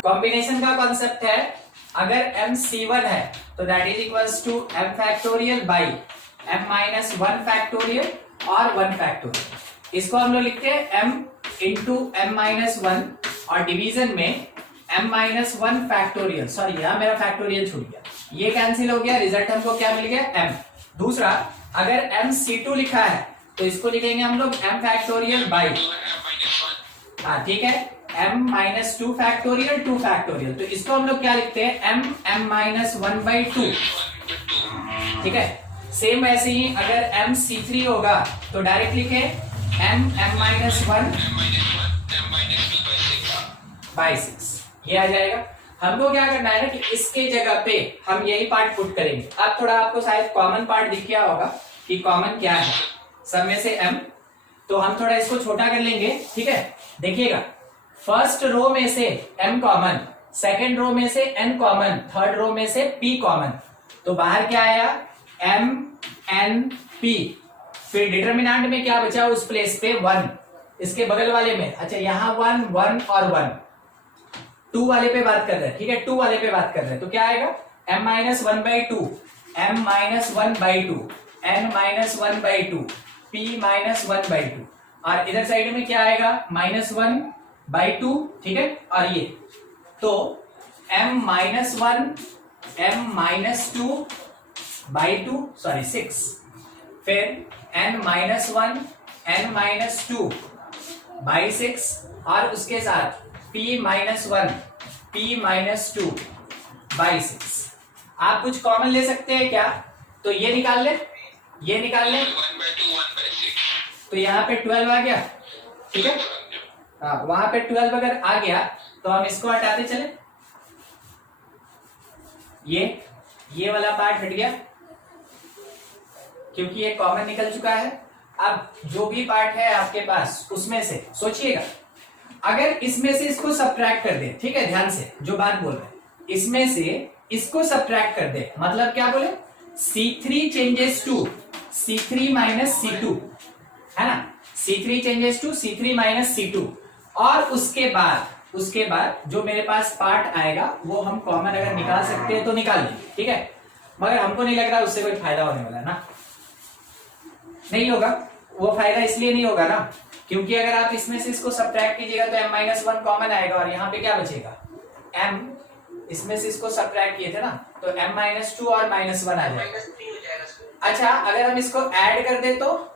Combination का concept है, अगर m c1 है तो that is equals to m factorial by m minus 1 factorial और 1 फैक्टोरियल। इसको हम लोग लिखते हैं m इंटू m माइनस 1 और डिवीजन में m माइनस 1 फैक्टोरियल। सॉरी यहाँ मेरा फैक्टोरियल छूट गया, ये कैंसिल हो गया, रिजल्ट हमको क्या मिल गया m। दूसरा, अगर m c2 लिखा है तो इसको लिखेंगे हम लोग m फैक्टोरियल बाई, हाँ ठीक है, m माइनस 2 फैक्टोरियल 2 फैक्टोरियल। तो इसको हम लोग क्या लिखते हैं m माइनस 1/2, ठीक है। सेम वैसे ही अगर m c3 होगा तो डायरेक्ट लिखे m माइनस 1/6, ये आ जाएगा। हमको क्या करना है ना कि इसके जगह पे हम यही पार्ट पुट करेंगे। अब थोड़ा आपको शायद कॉमन पार्ट दिख गया होगा कि कॉमन क्या है सब में से m, तो हम थोड़ा इसको छोटा कर लेंगे, ठीक है। देखिएगा, फर्स्ट रो में से m कॉमन, सेकेंड रो में से n कॉमन, थर्ड रो में से p कॉमन, तो बाहर क्या आया m n p। फिर डिटरमिनेंट में क्या बचा उस प्लेस पे 1, इसके बगल वाले में, अच्छा यहाँ 1 1 और 1, 2 वाले पे बात कर रहे हैं, ठीक है, 2 वाले पे बात कर रहे हैं। तो क्या आएगा m minus 1/2, m minus 1/2, n minus 1/2, p minus 1/2, और इधर साइड में क्या आएगा -1/2, ठीक है। और ये तो m minus 1, m minus 2/2, sorry 6, फिर n माइनस 1, n माइनस 2/6, और उसके साथ p माइनस 1, p माइनस 2/6। आप कुछ कॉमन ले सकते हैं क्या, तो ये निकाल ले, ये निकाल ले, तो यहाँ पे 12 आ गया, ठीक है। हाँ, वहां पे 12 अगर आ गया तो हम इसको हटाते चले, ये वाला पार्ट हट गया क्योंकि ये कॉमन निकल चुका है। अब जो भी पार्ट है आपके पास उसमें से सोचिएगा, अगर इसमें से इसको सब्ट्रैक्ट कर दे, ठीक है, ध्यान से जो बात बोल रहे हैं, इसमें से इसको सब्ट्रैक्ट कर दे, मतलब क्या बोले C3 changes to C3 minus C2, है ना, C3 changes to C3 minus C2, और उसके बाद जो मेरे पास पार्ट आएगा वो हम कॉमन अगर निकाल सकते हैं तो निकाल लेंगे, ठीक है। मगर हमको नहीं लग रहा उससे कोई फायदा होने वाला है ना, नहीं होगा। वो फायदा इसलिए नहीं होगा ना क्योंकि अगर आप इसमें से इसको सब्ट्रैक्ट कीजिएगा तो m माइनस 1 कॉमन आएगा, और यहाँ पे क्या बचेगा m, इसमें से इसको सब्ट्रैक्ट किए थे ना, तो m माइनस 2 और -1 आ जाएगा। अच्छा, अगर हम इसको ऐड कर दे तो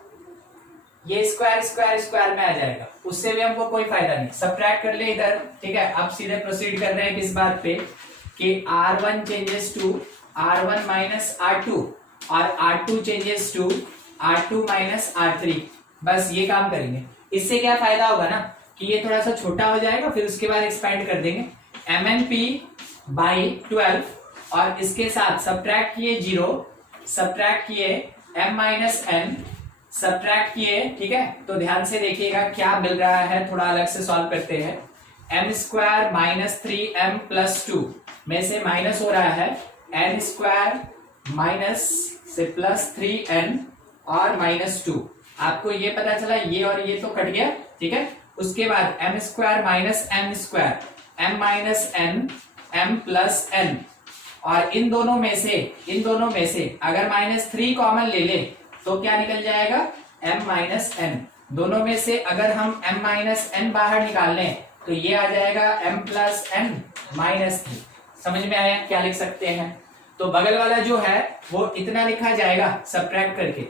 ये स्क्वायर स्क्वायर स्क्वायर में आ जाएगा, उससे भी हमको कोई फायदा नहीं। सब्ट्रैक्ट कर ले इधर, ठीक है। अब सीधे प्रोसीड कर रहे हैं किस बात पे कि r1 changes to r1 minus r2 और r2 changes to r2 minus r3, बस ये काम करेंगे। इससे क्या फायदा होगा ना कि ये थोड़ा सा छोटा हो जाएगा, फिर उसके बाद एक्सपेंड कर देंगे mnp/12, और इसके साथ सब्ट्रैक्ट किए 0, सब्ट्रैक्ट किए m माइनस n, सब्ट्रैक्ट किए, ठीक है। तो ध्यान से देखिएगा क्या मिल रहा है, थोड़ा अलग से सॉल्व करते हैं। m square minus 3m plus 2 में से माइनस हो रहा है n स्क्वायर माइनस से प्लस 3n और -2। आपको ये पता चला, ये और ये तो कट गया, ठीक है। उसके बाद m square minus n square, m minus n, m plus n, और इन दोनों में से अगर -3 कॉमन ले ले तो क्या निकल जाएगा m माइनस n। दोनों में से अगर हम m माइनस n बाहर निकाल लें तो ये आ जाएगा m प्लस n माइनस 3। समझ में आया क्या लिख सकते हैं? तो बगल वाला जो है वो इतना लिखा जाएगा सब्ट्रैक्ट करके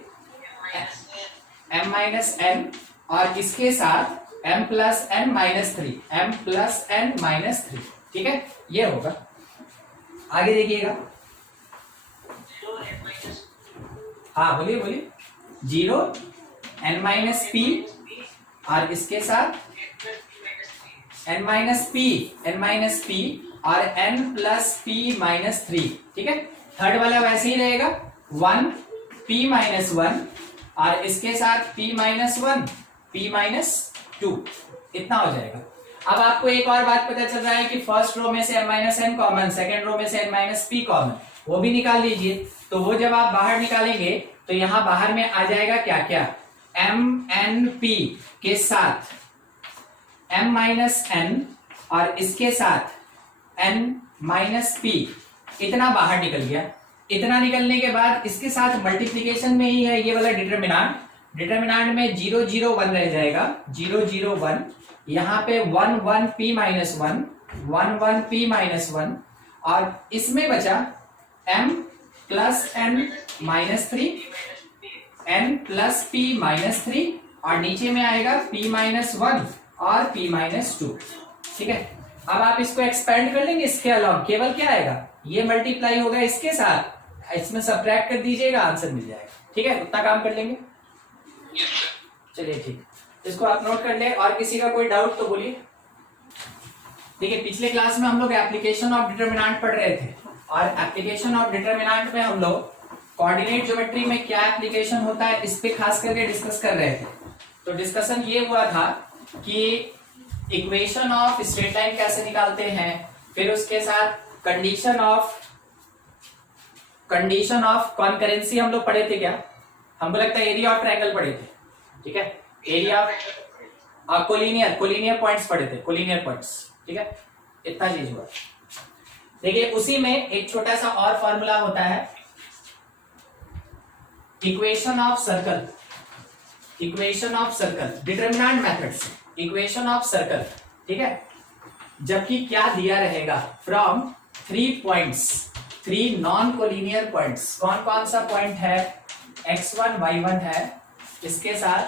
m माइनस n, और इसके साथ m plus n minus 3, m plus n minus 3, ठीक है, ये होगा। आगे देखिएगा, हाँ बोलिए बोलिए, 0 n माइनस p, और इसके साथ n माइनस p और n प्लस p माइनस 3, ठीक है। थर्ड वाला वैसे ही रहेगा 1 p माइनस 1, और इसके साथ p माइनस 1, p माइनस 2, इतना हो जाएगा। अब आपको एक और बात पता चल रहा है कि फर्स्ट रो में से m minus n common, second row में से n माइनस p कॉमन, वो भी निकाल लीजिए। तो वो जब आप बाहर निकालेंगे तो यहाँ बाहर में आ जाएगा क्या क्या, m n p के साथ m माइनस n, और इसके साथ n माइनस पी, इतना बाहर निकल गया। इतना निकलने के बाद इसके साथ मल्टीप्लीकेशन में ही है ये वाला डिटरमिनांट, डिटरमिनांट में 0 0 1 रह जाएगा, 0 0 1, यहाँ पे 1 1 p माइनस 1, 1 1 p माइनस 1, और इसमें बचा m plus n minus 3, n plus p minus 3, और नीचे में आएगा p माइनस 1 और p माइनस 2। ठीक है, अब आप इसको एक्सपेंड कर लेंगे, इसके अलावा केवल क्या आएगा, ये मल्टीप्लाई होगा इसके साथ, इसमें सब्ट्रैक्ट कर दीजिएगा, आंसर मिल जाएगा। ठीक है, उतना काम कर लेंगे। चलिए ठीक, इसको आप नोट कर ले। और किसी का कोई डाउट तो बोलिए। देखिए पिछले क्लास में हम लोग एप्लीकेशन ऑफ डिटरमिनेंट पढ़ रहे थे, और एप्लीकेशन ऑफ डिटरमिनेंट में हम लोग कोऑर्डिनेट ज्योमेट्री में क्या एप्लीकेशन होता है इस पे खास करके डिस्कस कर रहे थे। तो डिस्कशन ये हुआ था कि इक्वेशन ऑफ स्ट्रेट लाइन कैसे निकालते हैं, फिर उसके साथ कंडीशन ऑफ कॉन्करेंसी हम लोग पढ़े थे क्या, हमको लगता है एरिया ऑफ ट्रायंगल पढ़े थे। ठीक है, एरिया ऑफ कोलिनियर पॉइंट्स पढ़े थे, कोलिनियर पॉइंट्स। ठीक है, इतना चीज हुआ। देखिए उसी में एक छोटा सा और फॉर्मूला होता है, equation of circle determinant method से, इक्वेशन ऑफ सर्कल। ठीक है, जबकि क्या दिया रहेगा, from 3 points, 3 non collinear points. कौन कौन सा पॉइंट है, x1 y1 है, इसके साथ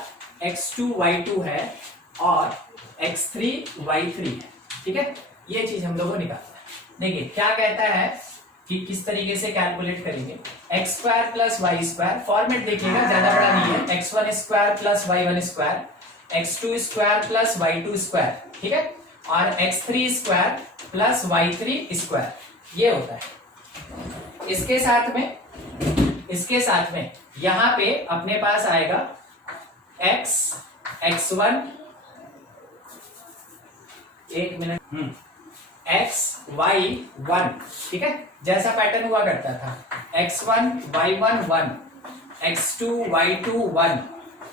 x2 y2 है, और x3 y3 है। ठीक है, ये चीज हम लोगों को निकालना है। देखिए क्या कहता है कि किस तरीके से कैलकुलेट करेंगे, x square plus y square, format देखिएगा ज्यादा बड़ा नहीं है, x1 square plus y1 square, x2 square plus y2 square. ठीक है, और x3 square plus y3 square, ये होता है। इसके साथ में यहां पे अपने पास आएगा x1, एक मिनट, xy1। ठीक है, जैसा पैटर्न हुआ करता था, x1 y1 1, x2 y2 1,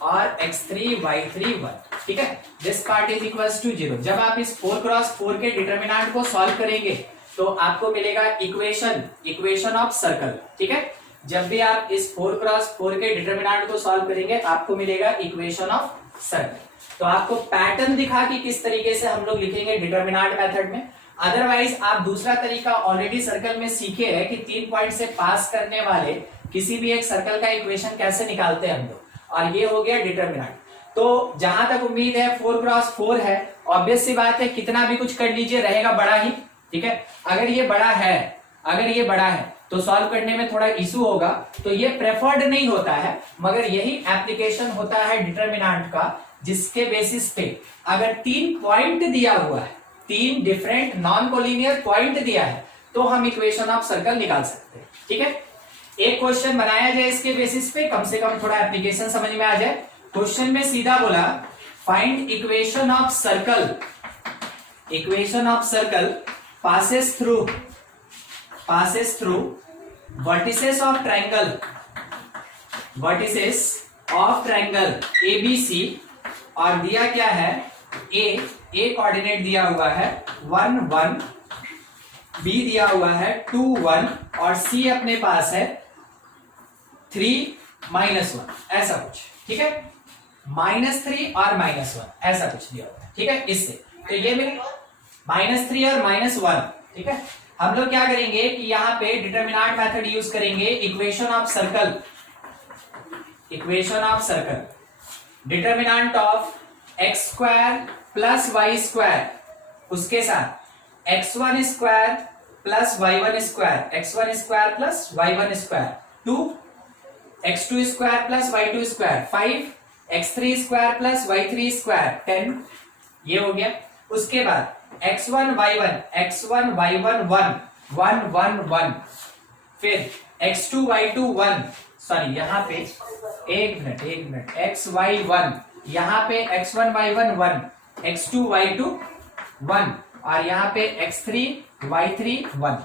और x3 y3 1। ठीक है, this part is equals to 0। जब आप इस 4x4 के डिटरमिनेंट को सॉल्व करेंगे तो आपको मिलेगा इक्वेशन ऑफ सर्कल। ठीक है, जब भी आप इस 4x4 के डिटरमिनेंट को सॉल्व करेंगे आपको मिलेगा इक्वेशन ऑफ सर्कल। तो आपको पैटर्न दिखा कि किस तरीके से हम लोग लिखेंगे डिटरमिनेंट मेथड में। अदरवाइज आप दूसरा तरीका ऑलरेडी सर्कल में सीखे हैं कि 3 पॉइंट से पास करने वाले किसी भी एक सर्कल का इक्वेशन कैसे निकालते हैं हम लोग, और ये हो गया डिटरमिनेंट। तो जहां तक उम्मीद है 4x4 है, ऑब्वियस सी बात है कितना भी कुछ कर लीजिए रहेगा बड़ा ही। ठीक है, अगर ये बड़ा है तो सॉल्व करने में थोड़ा इशू होगा, तो ये प्रेफर्ड नहीं होता है, मगर यही एप्लीकेशन होता है डिटरमिनेंट का, जिसके बेसिस पे अगर 3 पॉइंट दिया हुआ है, 3 डिफरेंट नॉन कोलिनियर पॉइंट दिया है, तो हम इक्वेशन ऑफ सर्कल निकाल सकते हैं। ठीक है, एक क्वेश्चन बनाया जाए इसके बेसिस पे, कम से कम थोड़ा एप्लीकेशन समझ में आ जाए। क्वेश्चन में सीधा बोला find equation of circle passes through vertices of triangle ABC, और दिया क्या है, A कोऑर्डिनेट दिया हुआ है 1 1, B दिया हुआ है 2 1, और C अपने पास है 3 -1, ऐसा कुछ। ठीक है, -3 और -1 ऐसा कुछ दिया हुआ है। ठीक है, इससे तो ये मेरे -3 और -1। ठीक है, हम लोग क्या करेंगे कि यहाँ पे डिटरमिनेंट मेथड यूज करेंगे, equation of circle, determinant of x square plus y square, उसके साथ x1 square plus y1 square, x1 square plus y1 square 2, x2 square plus y2 square 5, x3 square plus y3 square 10, ये हो गया। उसके बाद x1 y1 1 1 1, फिर x2 y2 1, sorry यहाँ पे एक मिनट xy1, यहाँ पे x1 y1 1, x2 y2 1, और यहाँ पे x3 y3 1,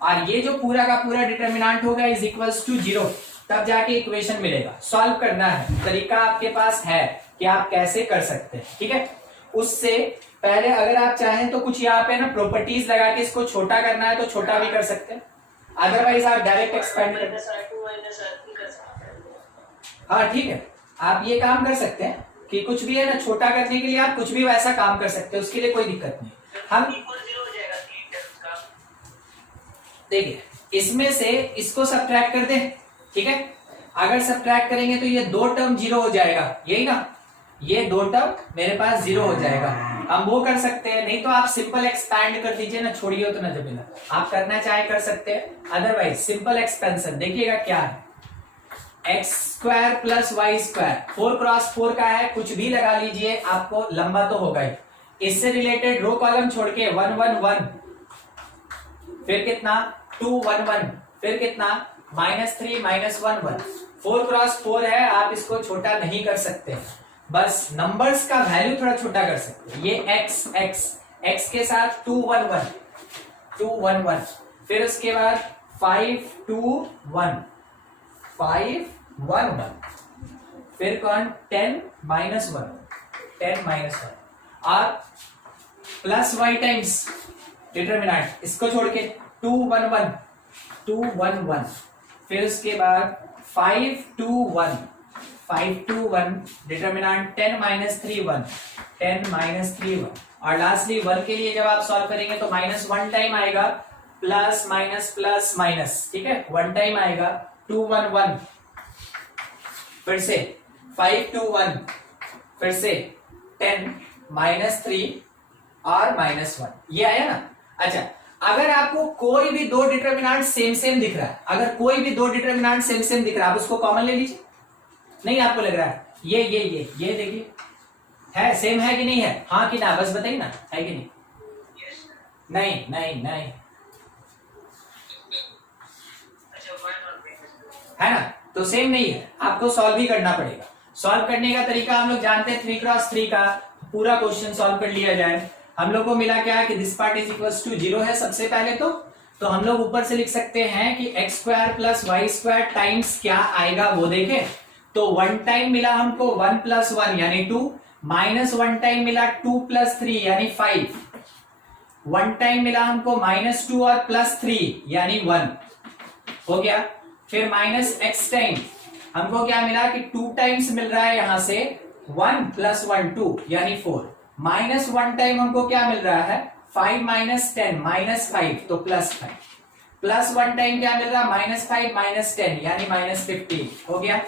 और ये जो पूरा का पूरा डिटरमिनेंट होगा इज इक्वल्स टू 0, तब जाके इक्वेशन मिलेगा। सॉल्व करना है, तरीका आपके पास है कि आप कैसे कर सकते हैं। ठीक है, उससे पहले अगर आप चाहें तो कुछ यहाँ पे ना प्रॉपर्टीज लगा के इसको छोटा करना है तो छोटा भी कर सकते हैं, अदरवाइज आप डायरेक्ट एक्सपेंड कर। हाँ ठीक है, आप ये काम कर सकते हैं कि कुछ भी है ना छोटा करने के लिए आप कुछ भी वैसा काम कर सकते हैं, उसके लिए कोई दिक्कत नहीं। हम देखिए इसमें से इसको सब्ट्रैक्ट कर दें, ठीक है। अगर सब्ट्रैक्ट करेंगे तो ये 2 टर्म 0 हो जाएगा, यही ना, ये 2 टर्म मेरे पास 0 हो जाएगा। हम वो कर सकते हैं, नहीं तो आप सिंपल एक्सपैंड कर दीजिए ना, छोड़िए उतना जमीला, आप करना चाहे कर सकते हैं, अदरवाइज सिंपल एक्सपेंशन देखिएगा क्या है, x square plus y square 4 cross 4 का है, कुछ भी लगा लीजिए, आपको लंबा तो होगा ही। इससे रिलेटेड रो कॉलम छोड़ के 1 1 1, फिर कितना 2 1 1, फिर कितना -3 -1 1। 4 क्रॉस 4 है, आप इसको छोटा नहीं कर सकते, बस नंबर्स का वैल्यू थोड़ा छोटा कर सकते हैं। ये x x x के साथ 2 1 1 2 1 1, फिर उसके बाद 5 2 1 5 1 1, फिर कौन 10 -1 10 -1, और प्लस y टाइम्स डिटरमिनेंट इसको छोड़ के 2 1 1 2 1 1, फिर उसके बाद 5 2 1 5 2 1, डिटरमिनेंट 10 -3 1 10 -3 1, और लास्टली 1 के लिए जब आप सॉल्व करेंगे तो -1 टाइम आएगा, प्लस माइनस प्लस माइनस, ठीक है, 1 टाइम आएगा 2 1 1, फिर से 5 2 1, फिर से 10 -3 और -1, ये आया ना। अच्छा, अगर आपको कोई भी 2 डिटरमिनेंट सेम सेम दिख रहा है, अगर कोई भी 2 डिटरमिनेंट सेम सेम दिख रहा है, आप उसको कॉमन ले लीजिए। नहीं आपको लग रहा है ये देखिए है सेम है कि नहीं है, हाँ कि ना, बस बताइए ना, है कि नहीं? नहीं नहीं नहीं, है ना, तो सेम नहीं है, आपको सॉल्व भी करना पड़ेगा। सॉल्व करने का तरीका हम लोग जानते हैं, 3 क्रॉस 3 का पूरा क्वेश्चन सॉल्व कर लिया जाए। हम लोग को मिला क्या कि this part is equals to 0 है सबसे पहले, तो हम लोग ऊपर से लिख सकते हैं कि x square plus y square times क्या आएगा वो देखें। तो 1 टाइम मिला हमको 1 + 1 यानी 2, -1 टाइम मिला 2 + 3 यानी 5, 1 टाइम मिला हमको -2 और +3 यानी 1 हो गया। फिर -x टाइम हमको क्या मिला कि 2 टाइम्स मिल रहा है यहां से 1 + 1 2 यानी 4, -1 टाइम हमको क्या मिल रहा है 5 - 10 -5 तो +5, +1 टाइम क्या मिल रहा है -5 - 10 यानी -15 हो गया।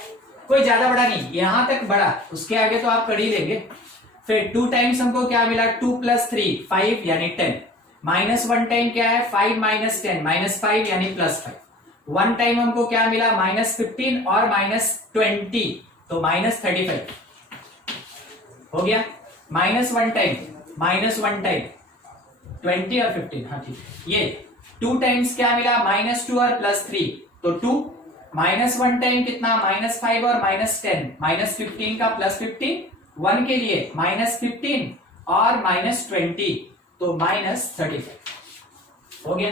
कोई ज्यादा बड़ा नहीं, यहां तक बड़ा, उसके आगे तो आप कर ही लेंगे। फिर 2 टाइम्स हमको क्या मिला 2 + 3 5 यानी 10, -1 टाइम क्या है 5 - 10 -5 यानी +5, 1 टाइम हमको क्या मिला -15 और -20 तो -35 हो गया। -1 टाइम 20 और 15, हाँ ठीक, ये 2 टाइम्स क्या मिला -2 और +3 तो 2, -1 टाइम कितना -5 और -10 -15 का +15, 1 के लिए -15 और -20 तो -35 हो गया।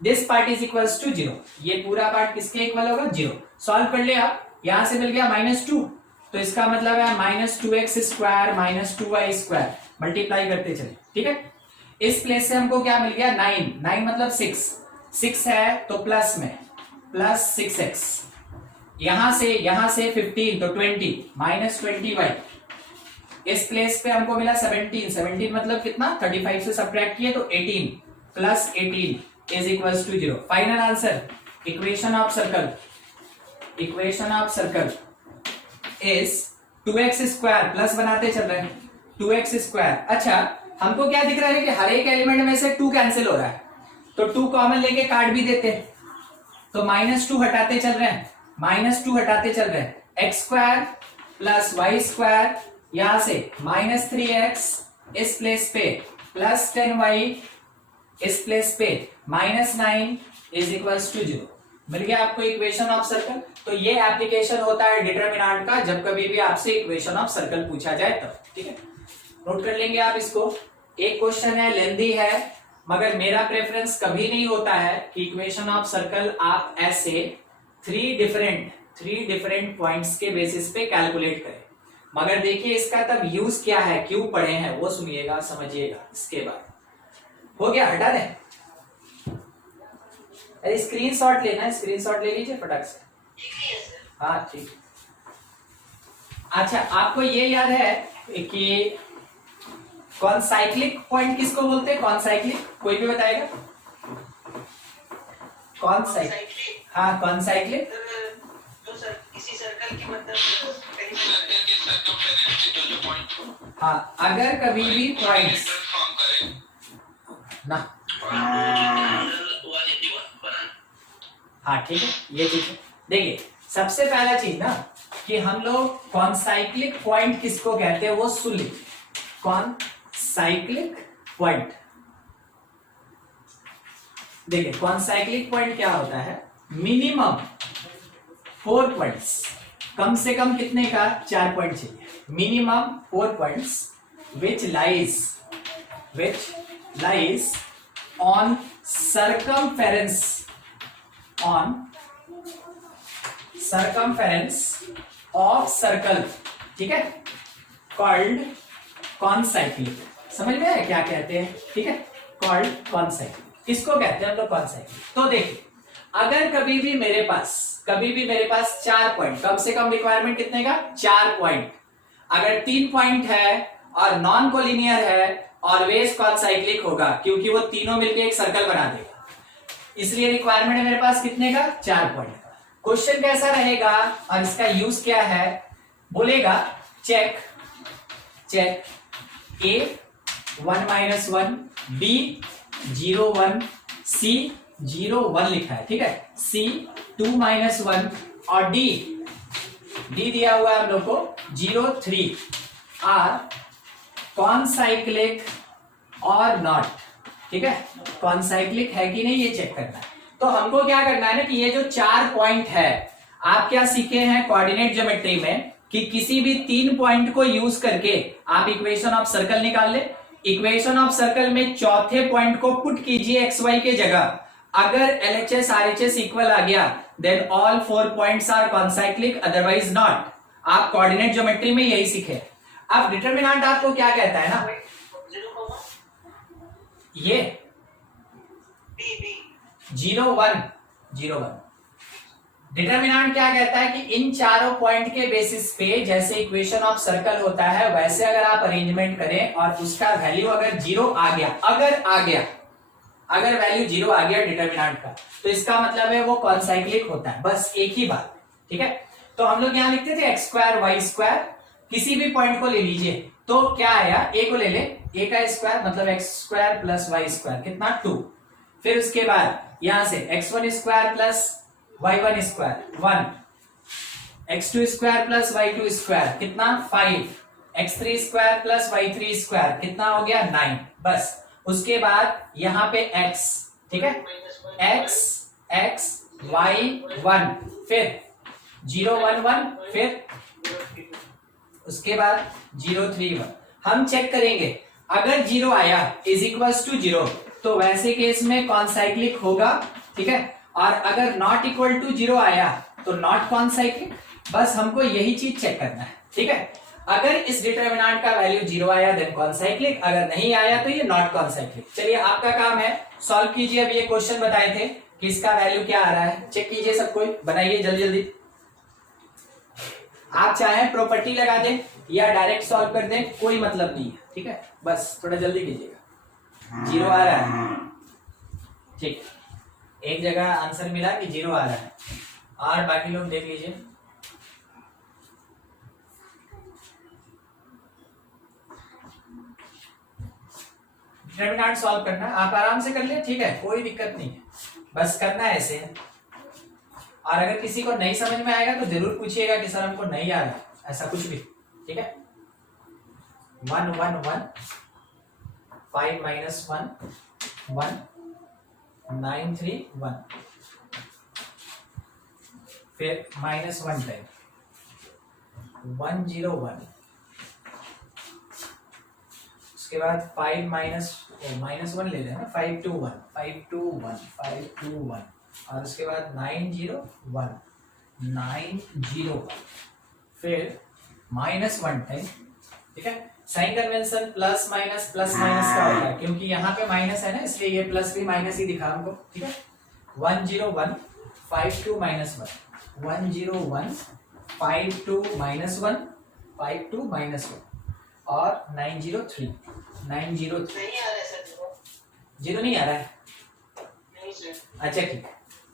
This part is equals to 0, ये पूरा पार्ट किसके इक्वल होगा 0। सॉल्व कर लिया, यहां से मिल गया -2 तो इसका मतलब है -2x square -2y square, multiply करते चले, ठीक है। इस प्लेस से हमको क्या मिल गया 9 मतलब 6 है तो प्लस में +6x, यहां से 15 तो 20 -20y, इस प्लेस पे हमको मिला 17 मतलब कितना 35 से सब्ट्रैक्ट किए तो 18 + 18 is equals to 0। Final answer equation of circle is 2x square, plus बनाते चल रहे हैं 2x स्क्वायर। अच्छा, हमको क्या दिख रहा है कि हर एक एलिमेंट में से 2 कैंसिल हो रहा है, तो 2 कॉमन लेके काट भी देते हैं, तो -2 हटाते चल रहे हैं, x square plus y square, यहां से -3x इस प्लेस पे प्लस 10y इस प्लेस पे -9 इज इक्वल्स टू 0। मिल गया आपको इक्वेशन ऑफ सर्कल। तो ये एप्लीकेशन होता है डिटरमिनेंट का, जब कभी भी आपसे इक्वेशन ऑफ सर्कल पूछा जाए तब, ठीक है, नोट कर लेंगे आप इसको। एक क्वेश्चन है, लेंदी है, मगर मेरा प्रेफरेंस कभी नहीं होता है कि इक्वेशन ऑफ सर्कल आप ऐसे 3 डिफरेंट पॉइंट्स के बेसिस पे कैलकुलेट करें। मगर देखिए इसका तब यूज क्या है, क्यों पढ़े हैं वो सुनिएगा, समझिएगा। इसके बाद हो गया, हटा दें। अरे स्क्रीनशॉट लेना है, स्क्रीनशॉट ले लीजिए फटाक से। हाँ ठीक। अच्छा आपको ये याद है कि कॉनसाइक्लिक पॉइंट किसको बोलते हैं? कॉनसाइक्लिक कोई भी बताएगा? कॉनसाइक्लिक, हाँ कॉनसाइक्लिक किसी सर्कल की मतलब कहीं सर्कल के सर्कमफेरेंस से जो पॉइंट हो, हाँ अगर कभी भी पॉइंट्स ना, हाँ ठीक है ये चीज है। देखिए सबसे पहला चीज ना कि हम लोग कॉनसाइक्लिक पॉइंट किसको कहते हैं वो सुन लीजिए। कॉनसाइक्लिक पॉइंट, देखिए कॉनसाइक्लिक पॉइंट क्या होता है? मिनिमम 4 पॉइंट्स, कम से कम कितने का? 4 पॉइंट चाहिए। Minimum 4 points which lies on circumference of circle, ठीक है, called concyclic। समझ में आया क्या कहते हैं? ठीक है, called concyclic। किसको कहते हैं हम लोग? concyclic। तो देखिए अगर कभी भी मेरे पास 4 पॉइंट, कम से कम रिक्वायरमेंट कितने का? 4 पॉइंट। अगर 3 पॉइंट है और नॉन कोलिनियर है, ऑलवेज कॉनसाइक्लिक होगा क्योंकि वो तीनों मिलकर एक सर्कल बना देगा। इसलिए रिक्वायरमेंट है मेरे पास कितने का? 4 पॉइंट का। क्वेश्चन कैसा रहेगा और इसका यूज क्या है? बोलेगा चेक A 1 - 1, B 0 1, C 0 1 लिखा है, ठीक है, C 2 - 1 और D दिया हुआ है हम लोग को 0 3 आर कॉनसाइक्लिक और नॉट, ठीक है, कॉनसाइक्लिक है कि नहीं ये चेक करना है। तो हमको क्या करना है ना कि ये जो 4 पॉइंट है, आप क्या सीखे हैं कोऑर्डिनेट ज्योमेट्री में कि किसी भी 3 पॉइंट को यूज करके आप इक्वेशन ऑफ सर्कल निकाल ले। इक्वेशन ऑफ सर्कल में चौथे पॉइंट को पुट कीजिए एक्स वाई के जगह। अगर LHS RHS इक्वल आ गया then all 4 points are concyclic, otherwise not. आप कोऑर्डिनेट ज्योमेट्री में यही सीखे। अब डिटरमिनेंट आपको क्या कहता है ना, ये 0 1 0 1 डिटरमिनेंट क्या कहता है कि इन चारों पॉइंट के बेसिस पे जैसे इक्वेशन ऑफ सर्कल होता है वैसे अगर आप अरेंजमेंट करें और उसका वैल्यू अगर 0 आ गया, अगर वैल्यू 0 आ गया डिटरमिनेंट का, तो इसका मतलब है वो कॉनसाइक्लिक होता है। बस एक ही बात, ठीक है। तो हम लोग यहां लिखते थे x²y², किसी भी पॉइंट को ले लीजिए तो क्या आया, a को ले ले, a का स्क्वायर मतलब x² + y² कितना 2। फिर उसके बाद यहां से x1² + y1² 1, x2² + y2² कितना 5, x3² + y3² कितना हो गया 9। बस उसके बाद यहां पे x, ठीक है, x y 1, फिर 0 1 1, फिर उसके बाद 0 3 1। हम चेक करेंगे अगर 0 आया = 0 तो वैसे केस में कॉनसाइक्लिक होगा, ठीक है, और अगर नॉट इक्वल टू 0 आया तो नॉट कॉनसाइक्लिक। बस हमको यही चीज चेक करना है, ठीक है। अगर इस डिटरमिनेंट का वैल्यू 0 आया देन कॉनसाइक्लिक, अगर नहीं आया तो ये नॉट कॉनसाइक्लिक। चलिए आपका काम है सॉल्व कीजिए। अब ये क्वेश्चन बताए थे कि इसका वैल्यू क्या आ रहा है, चेक कीजिए सब कोई, बनाइए जल्दी जल्दी। आप चाहे प्रॉपर्टी लगा दें या डायरेक्ट सॉल्व कर दें, कोई मतलब नहीं है, ठीक है, बस थोड़ा जल्दी कीजिएगा। 0 आ रहा है, ठीक, एक जगह आंसर मिला कि 0 आ रहा है, और बाकी लोग देख लीजिए। डिटरमिनेंट सॉल्व करना आप आराम से कर ले, ठीक है, कोई दिक्कत नहीं है, बस करना है ऐसे। और अगर किसी को नहीं समझ में आएगा तो जरूर पूछिएगा कि सर हमको नहीं आ रहा, ऐसा कुछ भी, ठीक है। 1 1 1 5 - 1 1 9 3 1, फिर -1 टाइम 1 0 1, उसके बाद 5 -1 ले लेना, 5 2 1 5 2 1 5 2 1, और उसके बाद 9 0 1 9 0 1, फिर -1 टाइम, ठीक है। साइन कन्वेंशन प्लस माइनस का होता है, क्योंकि यहाँ पे माइनस है ना, इसलिए ये प्लस भी माइनस ही दिखा हमको, ठीक है। 101 52 -1 101 52 -1 52 -1 और 903 903 नहीं आ रहा है सर वो। जीरो नहीं आ रहा है। नहीं सर। अच्छा ठीक है,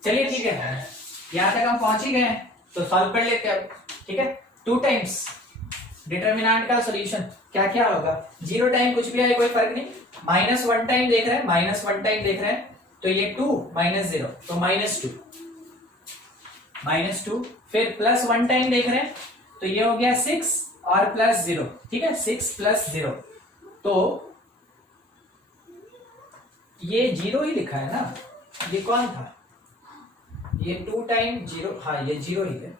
चलिए ठीक है, यहाँ तक हम पहुंच ही गए हैं, तो सॉल्व कर लेते हैं अब, ठीक है। 2 टाइम्स डिटरमिनेंट का सॉल्यूशन क्या क्या होगा, 0 टाइम कुछ भी आए कोई फर्क नहीं, -1 टाइम देख रहे हैं, -1 टाइम देख रहे हैं, तो ये 2 -0 तो -2, फिर +1 टाइम देख रहे हैं तो ये हो गया 6 और +0, ठीक है, 6 + 0, तो ये 0 ही लिखा है ना, ये कौन था, ये 2 टाइम 0, हाँ ये 0 ही है,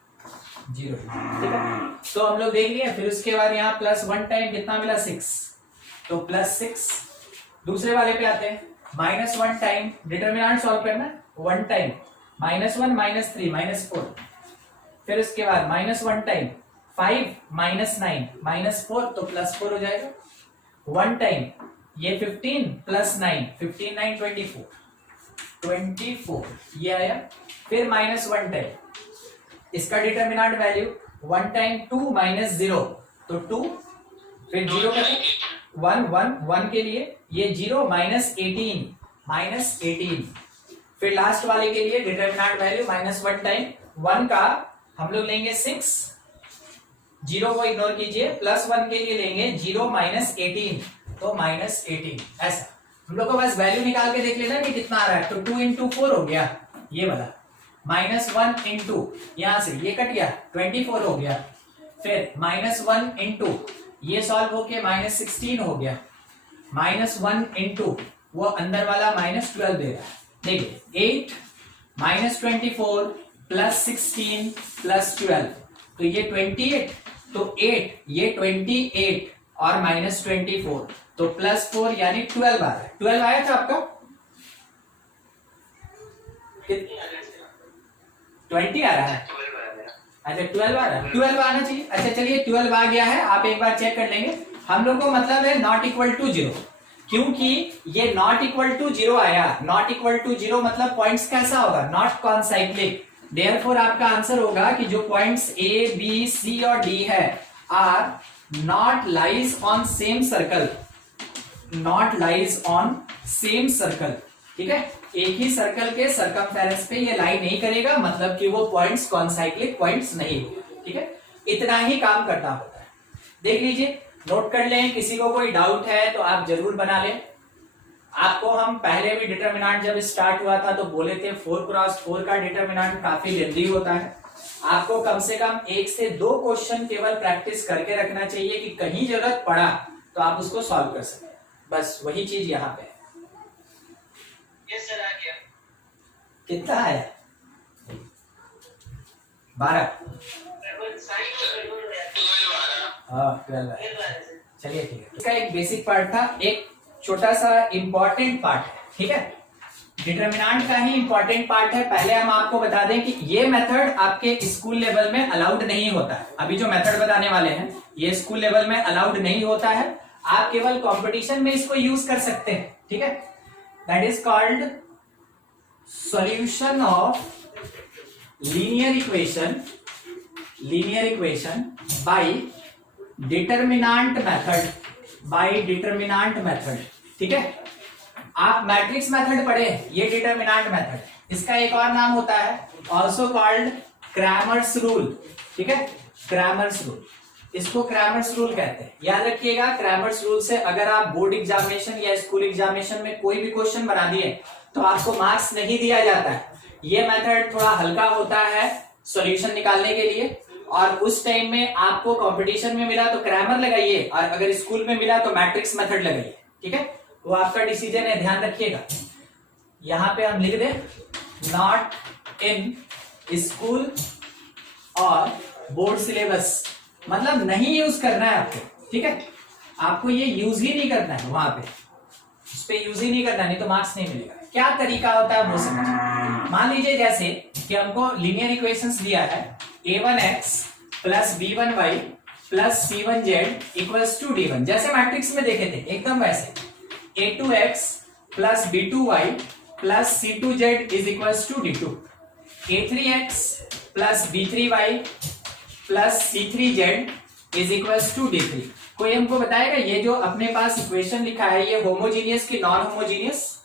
0 ही, ठीक है। तो हम लोग देख लिया, फिर उसके बाद यहाँ +1 टाइम कितना मिला 6, तो +6। दूसरे वाले पे आते हैं, -1 टाइम डिटरमिनेंट सॉल्व करना, 1 टाइम -1 -3 -4, फिर उसके बाद -1 टाइम 5 -9 -4 तो +4 हो जाएगा, 1 टाइम ये 15 + 9 15 9 24 ये आया, फिर -1 टाइम इसका डिटरमिनेंट वैल्यू 1 टाइम 2 -0 तो 2, फिर 0 का 1 के लिए ये 0 -18 फिर लास्ट वाले के लिए डिटरमिनेंट वैल्यू -1 टाइम 1 का हम लोग लेंगे 6, 0 को इग्नोर कीजिए, +1 के लिए लेंगे 0 -18 तो -18, ऐसा हम लोग को बस वैल्यू निकाल के देख लेना कि कितना आ रहा है, तो 2 × 4 हो गया ये वाला, -1 × यहां से ये कट गया 24 हो गया, फिर -1 × ये सॉल्व होके -16 हो गया, -1 × वो अंदर वाला -12 दे रहा है, देखिए 8 -24 +16 +12 तो ये 28, तो 8 ये 28 और -24 तो +4 यानी 12 आ रहा है, 12 आया था आपका, 20 आ रहा है, अच्छा 12 आ रहा है, 12 आना चाहिए, अच्छा चलिए 12 आ गया है, आप एक बार चेक कर लेंगे, हम लोग को मतलब है ≠0, क्योंकि ये ≠0 आया, ≠0 मतलब पॉइंट्स कैसा होगा, नॉट कॉन्साइक्लिक, देयरफॉर आपका आंसर होगा कि जो पॉइंट्स A, B, C और D है are not lies on same circle, ठीक है, एक ही सर्कल के सर्कमफेरेंस पे ये लाई नहीं करेगा, मतलब कि वो पॉइंट्स कॉन्साइक्लिक पॉइंट्स नहीं होंगे, ठीक है, इतना ही काम करना होता है। देख लीजिए, नोट कर लें, किसी को कोई डाउट है तो आप जरूर बना लें। आपको हम पहले भी डिटरमिनेंट जब स्टार्ट हुआ था तो बोले थे 4x4 का डिटरमिनेंट काफी लेंदी होता है, आपको कम से कम 1 से 2 क्वेश्चन केवल प्रैक्टिस करके रखना चाहिए कि कहीं जरूरत पड़ा तो आप उसको सॉल्व कर सकें, बस वही चीज यहाँ पे। यस सर, आ गया। कितना है 12, हाँ 12 है, चलिए ठीक है, इसका एक बेसिक पार्ट था, एक छोटा सा इंपॉर्टेंट पार्ट है, ठीक है, डिटरमिनेंट का ही इंपॉर्टेंट पार्ट है। पहले हम आपको बता दें कि ये मेथड आपके स्कूल लेवल में अलाउड नहीं होता है, अभी जो मेथड बताने वाले हैं ये स्कूल लेवल में अलाउड नहीं होता है, आप केवल कंपटीशन में इसको यूज कर सकते हैं, ठीक है, that is called solution of linear equation by determinant method, ठीक है। आप मैट्रिक्स मेथड पढ़े, ये डिटरमिनेंट मेथड, इसका एक और नाम होता है ऑल्सो कॉल्ड क्रैमर्स रूल, ठीक है, क्रैमर्स रूल, इसको क्रैमर्स रूल कहते हैं, याद रखिएगा। क्रैमर्स रूल से अगर आप बोर्ड एग्जामिनेशन या स्कूल एग्जामिनेशन में कोई भी क्वेश्चन बना दिए तो आपको मार्क्स नहीं दिया जाता है, ये मेथड थोड़ा हल्का होता है सॉल्यूशन निकालने के लिए, और उस टाइम में आपको कंपटीशन में मिला तो क्रैमर लगाइए, और अगर स्कूल में मिला तो मैट्रिक्स मेथड लगाइए, ठीक है, वो आपका डिसीजन है, ध्यान रखिएगा। यहां पे हम लिख दें नॉट इन स्कूल और बोर्ड सिलेबस, मतलब नहीं यूज करना है आपको, ठीक है, आपको ये यूज ही नहीं करना है, वहां पे उस पे यूज ही नहीं करना, नहीं तो मार्क्स नहीं मिलेगा। क्या तरीका होता है वो समझिए। मान लीजिए जैसे कि हमको लीनियर इक्वेशंस दिया है a1x + b1y plus C1Z equals to D1, जैसे मैट्रिक्स में देखे थे एकदम वैसे। A2X plus B2Y plus C2Z is equals to D2, A3X plus B3Y plus C3Z is equals to D3। कोई हमको बताएगा ये जो अपने पास इक्वेशन लिखा है ये होमोजीनियस की नॉन होमोजीनियस,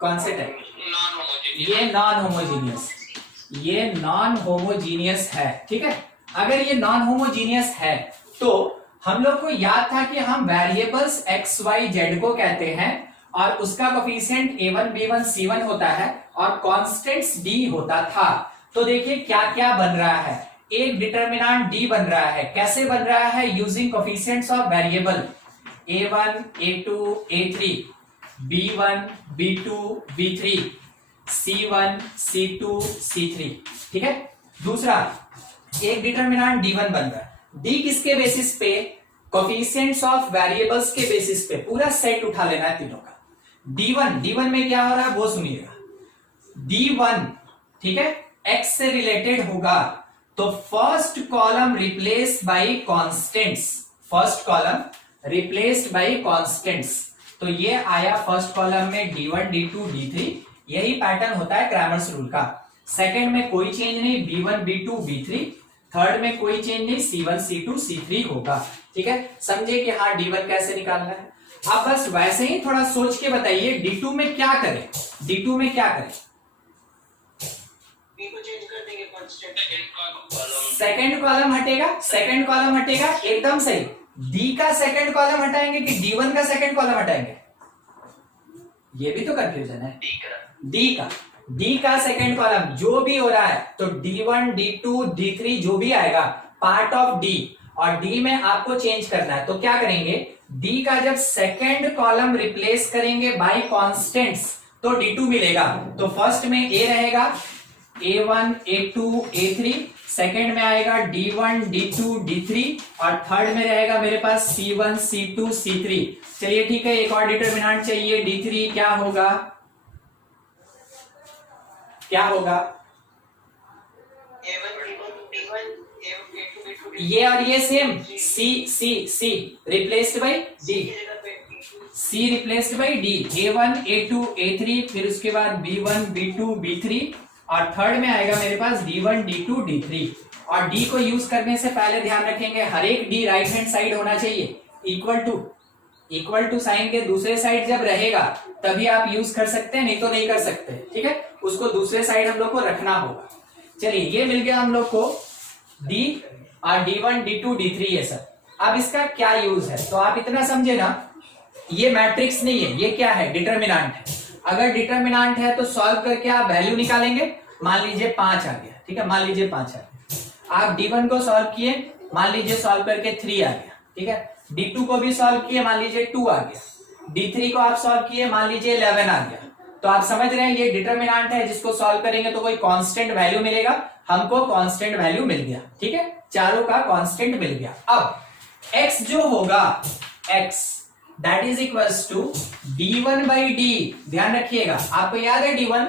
कौन से टाइप? ये नॉन होमोजीनियस, ये नॉन होमोजीनियस है, ठीक है। अगर ये नॉन होमोजीनियस है तो हम लोग को याद था कि हम वेरिएबल्स एक्स वाई जेड को कहते हैं और उसका कोफिशिएंट a1 b1 c1 होता है और कांस्टेंट्स d होता था। तो देखिए क्या क्या बन रहा है, एक डिटरमिनेंट d बन रहा है। कैसे बन रहा है? Using coefficients of variable a1 a2 a3 b1 b2 b3 c1 c2 c3, ठीक है। दूसरा एक डिटरमिनेंट d1 बन रहा है। d किसके बेसिस पे? कोफिशिएंट्स ऑफ वेरिएबल्स के बेसिस पे। पूरा सेट उठा लेना है तीनों का। d1 में क्या हो रहा है वो सुनिएगा। d1 ठीक है x से रिलेटेड होगा तो first column replace by constants, first column replaced by constants. तो ये आया फर्स्ट कॉलम में d1 d2 d3, यही पैटर्न होता है क्रैमर्स रूल का। सेकंड में कोई चेंज नहीं, b1 b2 b3। थर्ड में कोई चेंज नहीं, c1 c2 c3 होगा, ठीक है। समझे कि हाँ d1 कैसे निकालना है। अब बस वैसे ही थोड़ा सोच के बताइए d2 में क्या करें, d2 में क्या करें? b को चेंज कर देंगे कांस्टेंट, सेकंड कॉलम हटेगा, सेकंड कॉलम हटेगा, एकदम सही। d का सेकंड कॉलम हटाएंगे कि d1 का सेकंड कॉलम हटाएंगे? ये भी तो कंफ्यूजन है। d का सेकंड कॉलम जो भी हो रहा है तो d1 d2 d3 जो भी आएगा पार्ट ऑफ d, और d में आपको चेंज करना है। तो क्या करेंगे? d का जब सेकंड कॉलम रिप्लेस करेंगे बाय कांस्टेंट्स तो d2 मिलेगा। तो फर्स्ट में a रहेगा a1 a2 a3, सेकंड में आएगा d1 d2 d3 और थर्ड में रहेगा मेरे पास c1 c2 c3। चलिए ठीक है, एक और डिटरमिनेंट चाहिए d3। क्या होगा? क्या होगा? ये और ये same, c replaced by d, c replaced by d, a1 a2 a3, फिर उसके बाद b1 b2 b3 और थर्ड में आएगा मेरे पास d1 d2 d3। और d को यूज करने से पहले ध्यान रखेंगे हर एक d राइट हैंड साइड होना चाहिए, इक्वल टू साइन के दूसरे साइड जब रहेगा तभी आप यूज कर सकते हैं, नहीं तो नहीं कर सकते, ठीक है। उसको दूसरे साइड हम लोग को रखना होगा। चलिए ये मिल गया हम लोग को d और d1 d2 d3 ये सब। अब इसका क्या यूज है तो आप इतना समझे ना, ये मैट्रिक्स नहीं है, ये क्या है? डिटरमिनेंट है। अगर डिटरमिनेंट है तो सॉल्व करके आप वैल्यू निकालेंगे। मान लीजिए 5 आ गया, ठीक है, मान लीजिए 5 आ गया। आप d1 को सॉल्व किए, मान लीजिए सॉल्व करके 3 आ गया, ठीक है। d2 को भी सॉल्व किए, मान लीजिए 2 आ गया। d3 को आप सॉल्व किए, मान लीजिए 11 आ गया। तो आप समझ रहे हैं ये डिटरमिनेंट है, जिसको सॉल्व करेंगे तो कोई कांस्टेंट वैल्यू मिलेगा। हमको कांस्टेंट वैल्यू मिल गया, ठीक है, चारों का कांस्टेंट मिल गया। अब x जो होगा, x that is equals to d1 by d। ध्यान रखिएगा, आपको याद है d1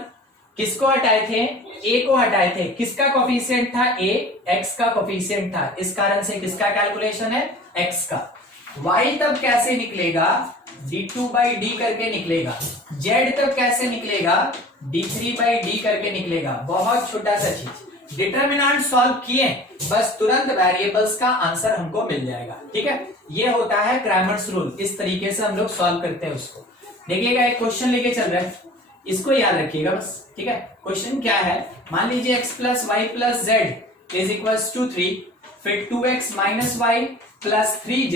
किसको हटाए थे? a को हटाए थे। किसका कोफिशिएंट था? a, x का कोफिशिएंट था। इस कारण से किसका कैलकुलेशन है? x का। y तब कैसे निकलेगा? d2 बाई d करके निकलेगा। z तब कैसे निकलेगा? d3 बाई d करके निकलेगा। बहुत छोटा सा चीज, डिटरमिनेंट सॉल्व किए बस तुरंत वेरिएबल्स का आंसर हमको मिल जाएगा, ठीक है। ये होता है क्रैमर्स रूल, इस तरीके से हम लोग सॉल्व करते हैं उसको। देखिएगा एक क्वेश्चन लेके चल रहा है, इसको याद रखिएगा बस, ठीक है। क्वेश्चन क्या है? मान लीजिए x plus y plus z is equals to 3, फिर 2x minus y plus 3z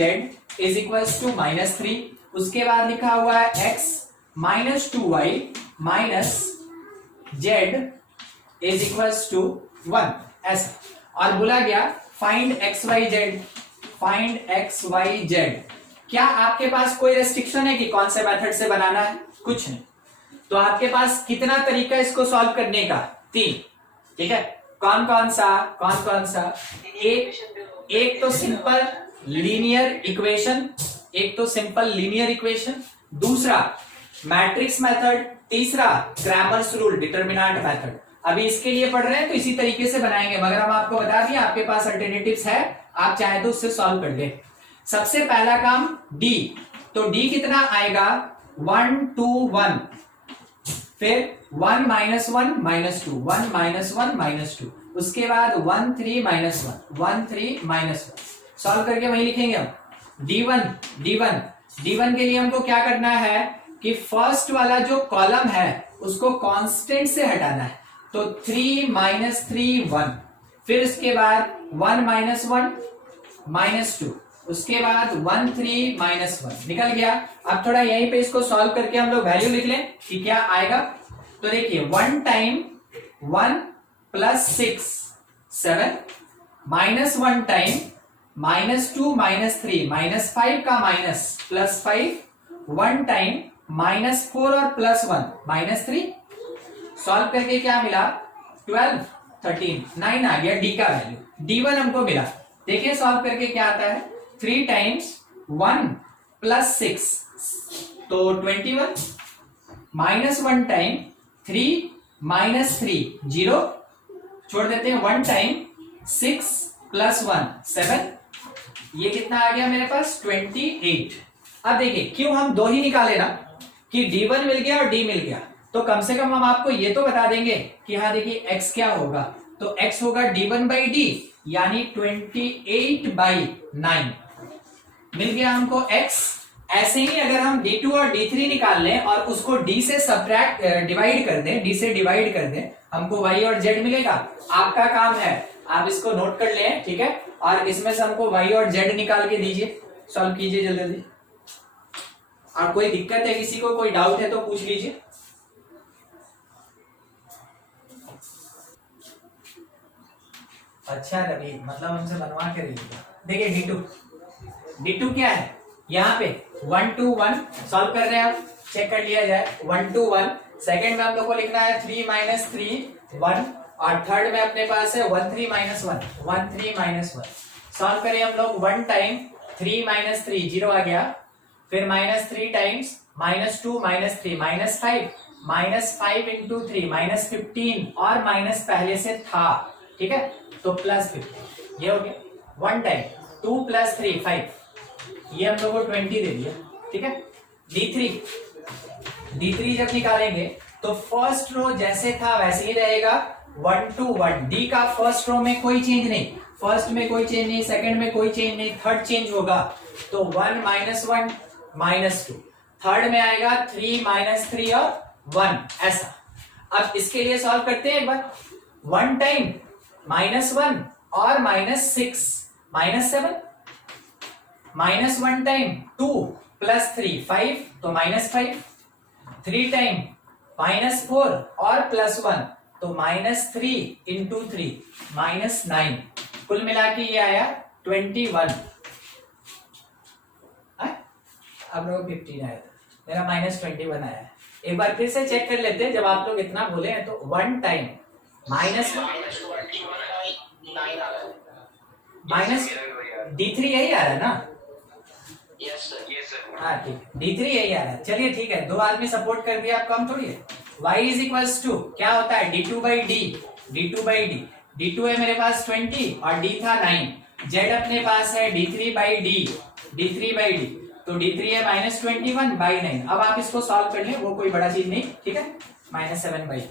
is equals to -3। उसके बाद लिखा हुआ है x minus 2y minus z is equals to 1, ऐसा। और बोला गया find x y z, find x y z. क्या आपके पास कोई रेस्ट्रिक्शन है कि कौन से मेथड से बनाना है? कुछ नहीं। तो आपके पास कितना तरीका इसको सॉल्व करने का? 3, ठीक है। कौन कौन सा? एक तो सिंपल लीनियर इक्वेशन, दूसरा मैट्रिक्स मेथड, तीसरा क्रैमर्स रूल डिटरमिनेंट मेथड। अभी इसके लिए पढ़ रहे हैं तो इसी तरीके से बनाएंगे, मगर हम आपको बता दिए आपके पास अल्टरनेटिव्स है, आप चाहे तो उससे सॉल्व कर ले। सबसे पहला काम डी, तो डी कितना आएगा 1 2 1, फिर 1 -1 -2, 1 -1 -2, उसके बाद 1 3 -1, 1 3 -1, सॉल्व करके वही लिखेंगे हम D1 के लिए हमको क्या करना है कि फर्स्ट वाला जो कॉलम है उसको कांस्टेंट से हटाना है, तो 3 -3 1, फिर उसके बाद 1 -1 -2, उसके बाद 1 3 -1 निकल गया। अब थोड़ा यहीं पे इसको सॉल्व करके हम लोग वैल्यू लिख लें कि क्या आएगा। तो देखिए 1 टाइम 1 + 6 7, -1 टाइम -2 -3 -5 का माइनस +5, 1 टाइम -4 और +1 -3, सॉल्व करके क्या मिला 12 13 9 आ गया डी का वैल्यू। D1 हमको मिला, देखिए सॉल्व करके क्या आता है 3 टाइम्स 1 + 6 तो 21, -1 टाइम 3 -3 0, छोड़ देते हैं 1 टाइम 6 + 1 7, ये कितना आ गया मेरे पास 28। अब देखिए क्यों हम दो ही निकाले ना कि D1 मिल गया और D मिल गया, तो कम से कम हम आपको ये तो बता देंगे कि हाँ देखिए x क्या होगा, तो x होगा D1/D यानी 28/9 मिल गया हमको x। ऐसे ही अगर हम D2 और D3 निकाल लें और उसको D से डिवाइड कर दें, D से डिवाइड कर दें, हमको y और z मिलेगा। आपका काम है आप इसको नोट कर लें, ठीक है, और इसमें से हमको y और z निकाल के दीजिए, सॉल्व कीजिए जल्दी जल्दी। और कोई दिक्कत है किसी को, कोई डाउट है तो पूछ लीजिए। अच्छा रवि, मतलब हमसे बनवा के रहिएगा। देखिए D2 क्या है, यहाँ पे 1 2 1 सॉल्व कर रहे हैं, आप चेक कर लिया जाए 1 2 1, सेकंड में हम लोग को लिखना है 3 -3 1, और थर्ड में अपने पास है 1 3 -1 1 3 -1, सॉल्व करें हम लोग 1 टाइम 3 -3 0 आ गया, फिर -3 टाइम्स -2 -3 -5 -5 इंटू 3 -15 और माइनस पहले से था, ठीक है, तो +15 ये हो गया। 1 टाइम 2 + 3 5, ये हम लोग को 20 दे दिया, ठीक है। D3 जब निकालेंगे तो फर्स्ट रो जैसे था वैसे ही रहेगा 1 2 1, डी का फर्स्ट रो में कोई चेंज नहीं, फर्स्ट में कोई चेंज नहीं, सेकंड में कोई चेंज नहीं, थर्ड चेंज होगा तो 1 -1 -2, थर्ड में आएगा 3 -3 और 1 ऐसा। अब इसके लिए सॉल्व करते हैं एक बार, 1 टाइम -1 और -6 -7, -1 टाइम 2 + 3 5 तो -5, 3 टाइम -4 और +1 तो -3 इंटू 3 -9, कुल मिला के ये आया 21। अब लोग 15 आया था, मेरा -21 आया है। एक बार फिर से चेक कर लेते हैं, जब आप लोग इतना बोले हैं तो 1 टाइम D3 यही आ रहा है ना? हाँ ठीक है, D3 यही आ रहा है। चलिए ठीक है, दो आदमी सपोर्ट कर दिया, आप कम थोड़ी है। y = क्या होता है D2/D, D2 है मेरे पास 20 और D था 9, z अपने पास है D3/D, तो D3 है -21/9। अब आप इसको सॉल्व कर लें, वो कोई बड़ा चीज नहीं, ठीक है, -7/8।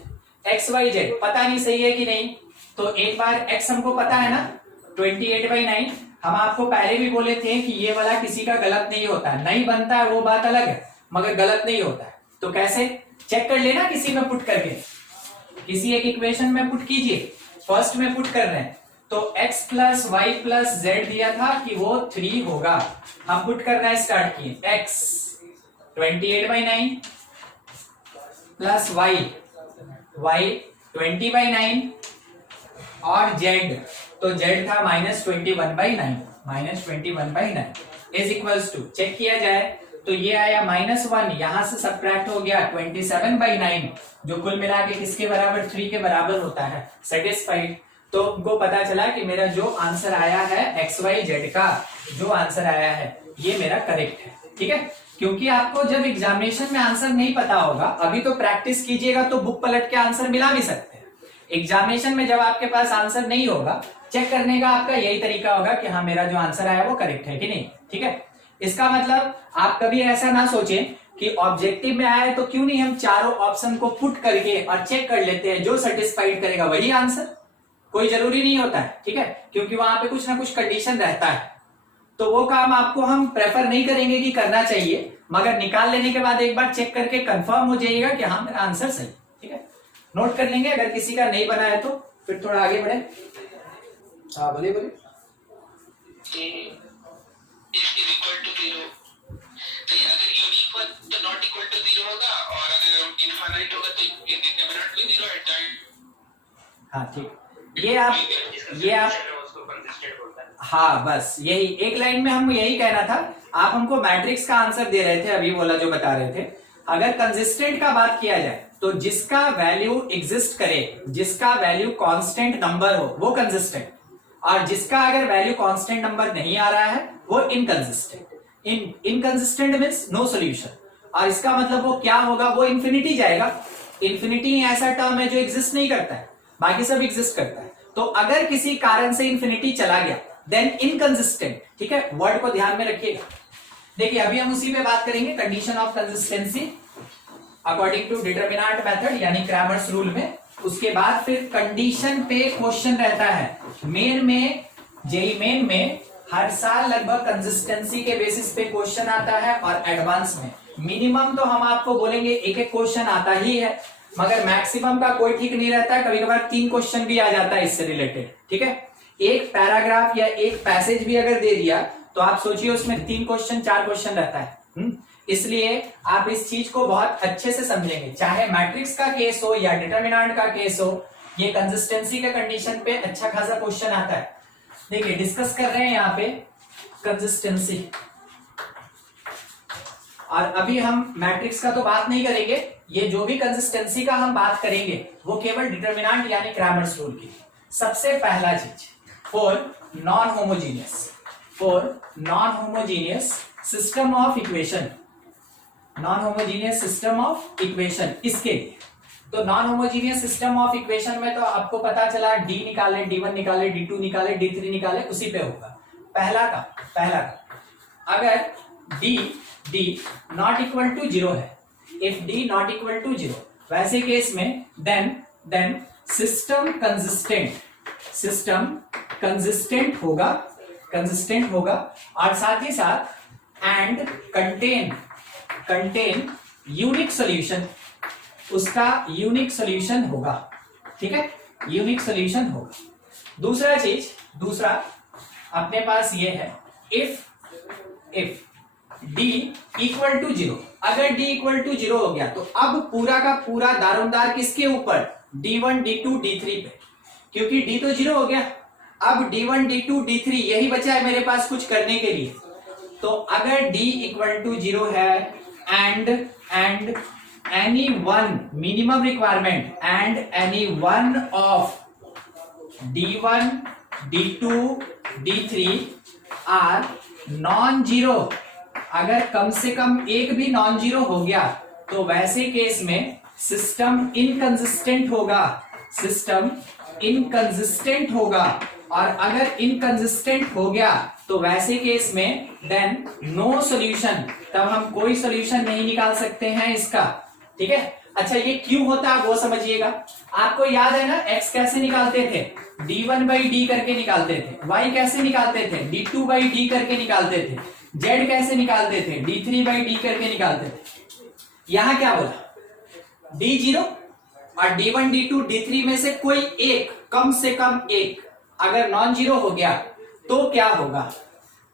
x y z पता नहीं सही है कि नहीं, तो एक बार x हमको पता है ना 28/9, हम आपको पहले भी बोले थे कि ये वाला किसी का गलत नहीं होता है, नहीं बनता है वो बात अलग है, मगर गलत नहीं होता है। तो कैसे चेक कर लेना, किसी में पुट करके, किसी एक इक्वेशन में पुट कीजिए, फर्स्ट में पुट कर रहे हैं तो x + y + z दिया था कि वो 3 होगा, हम पुट करना स्टार्ट किए, x 28/9 प्लस y 20/9 और z, तो z था -21/9 इज इक्वल्स टू, चेक किया जाए तो ये आया -1, यहां से सब्ट्रैक्ट हो गया 27/9, जो कुल मिला के किसके बराबर 3 के बराबर होता है, सेटिस्फाइड। तो हमको पता चला कि मेरा जो आंसर आया है XYZ का जो आंसर आया है ये मेरा करेक्ट है, ठीक है। क्योंकि आपको जब एग्जामिनेशन में आंसर नहीं पता होगा, अभी तो प्रैक्टिस कीजिएगा तो बुक पलट के आंसर मिला भी सकते हैं, एग्जामिनेशन में जब आपके पास आंसर नहीं होगा, चेक करने का आपका यही तरीका होगा कि हाँ मेरा जो आंसर आया वो करेक्ट है कि नहीं। ठीक है, इसका मतलब आप कभी ऐसा ना सोचें कि ऑब्जेक्टिव में आया है तो क्यों नहीं हम चारों ऑप्शन को पुट करके और चेक कर लेते हैं, जो सेटिस्फाइड करेगा वही आंसर। कोई जरूरी नहीं होता है, ठीक है, क्योंकि वहां पे कुछ ना कुछ कंडीशन रहता है, तो वो काम आपको हम प्रेफर नहीं करेंगे कि करना चाहिए, मगर निकाल लेने के बाद एक बार चेक करके कंफर्म हो जाइएगा कि हाँ मेरा आंसर सही। ठीक है, नोट कर लेंगे, अगर किसी का नहीं बना है तो फिर थोड़ा आगे बढ़े। हाँ बोलिए बोलिए। अगर यूनिक हो तो नॉट इक्वल टू 0 होगा, और अगर इनफाइनाइट होगा तो it can not be 0 at time. हाँ ठीक, ये आप उसको कंसिस्टेंट बोलता है। हाँ बस यही एक लाइन में हम यही कहना था। आप हमको मैट्रिक्स का आंसर दे रहे थे अभी वाला जो बता रहे थे। अगर कंसिस्टेंट का बात किया जाए तो जिसका वैल्यू एग्जिस्ट करे, जिसका वैल्यू कांस्टेंट नंबर हो वो कंसिस्टेंट, और जिसका अगर वैल्यू कांस्टेंट नंबर नहीं आ रहा है वो inconsistent. Inconsistent means no solution, और इसका मतलब वो क्या होगा, वो इंफिनिटी जाएगा। इंफिनिटी ऐसा टर्म है जो एग्जिस्ट नहीं करता है, बाकी सब एग्जिस्ट करता है। तो अगर किसी कारण से इंफिनिटी चला गया देन इनकंसिस्टेंट। ठीक है, वर्ड को ध्यान में रखिएगा। देखिए अभी हम उसी पे बात करेंगे, condition of consistency according to determinant method यानी क्रैमर्स रूल में। उसके बाद फिर कंडीशन पे क्वेश्चन रहता है। मेन में, जेईई मेन में हर साल लगभग कंसिस्टेंसी के बेसिस पे क्वेश्चन आता है, और एडवांस में मिनिमम तो हम आपको बोलेंगे एक एक क्वेश्चन आता ही है, मगर मैक्सिमम का कोई ठीक नहीं रहता है। कभी कभार 3 क्वेश्चन भी आ जाता है इससे रिलेटेड। ठीक है, एक पैराग्राफ या एक पैसेज भी अगर दे दिया तो आप सोचिए उसमें 3 क्वेश्चन 4 क्वेश्चन रहता है। इसलिए आप इस चीज को बहुत अच्छे से समझेंगे, चाहे मैट्रिक्स का केस हो या डिटरमिनेंट का केस हो, ये कंसिस्टेंसी के कंडीशन पे अच्छा खासा क्वेश्चन आता है। देखिए डिस्कस कर रहे हैं यहाँ पे कंसिस्टेंसी, और अभी हम मैट्रिक्स का तो बात नहीं करेंगे। ये जो भी कंसिस्टेंसी का हम बात करेंगे वो केवल डिटरमिनेंट यानी क्रैमर्स रूल की। सबसे पहला चीज, for non homogeneous system of equation, non homogeneous system of equation, इसके लिए तो non homogeneous system of equation में तो आपको पता चला डी निकाले, d1 निकाले, d2 निकाले, d3 निकाले, उसी पे होगा। पहला का अगर d नॉट इक्वल टू 0 है, if d not equal to 0, वैसे केस में देन सिस्टम कंसिस्टेंट होगा, और साथ ही साथ एंड कंटेन यूनिक सॉल्यूशन, उसका यूनिक सॉल्यूशन होगा। ठीक है, यूनिक सॉल्यूशन होगा। दूसरा अपने पास ये है, इफ d इक्वल टू 0, अगर d इक्वल टू 0 हो गया तो अब पूरा का पूरा दारोमदार किसके ऊपर, d1 d2 d3 पे, क्योंकि d तो 0 हो गया। अब d1 d2 d3 यही बचा है मेरे पास कुछ करने के लिए। तो अगर d इक्वल टू 0 है and any one, minimum requirement, and any one of d1 d2 d3 are non zero, अगर कम से कम एक भी नॉन जीरो हो गया तो वैसे केस में सिस्टम इनकंसिस्टेंट होगा, और अगर इनकंसिस्टेंट हो गया तो वैसे केस में देन नो सॉल्यूशन, तब हम कोई सॉल्यूशन नहीं निकाल सकते हैं इसका। ठीक है, अच्छा ये क्यों होता है वो समझिएगा। आपको याद है ना x कैसे निकालते थे, d1 by d करके निकालते थे, y कैसे निकालते थे, d2 by d करके निकालते थे, z कैसे निकालते थे, d3 by d करके निकालते थे। यहां क्या बोला, d0 और d1 d2 d3 में से कोई एक, कम से कम एक अगर नॉन जीरो हो गया तो क्या होगा,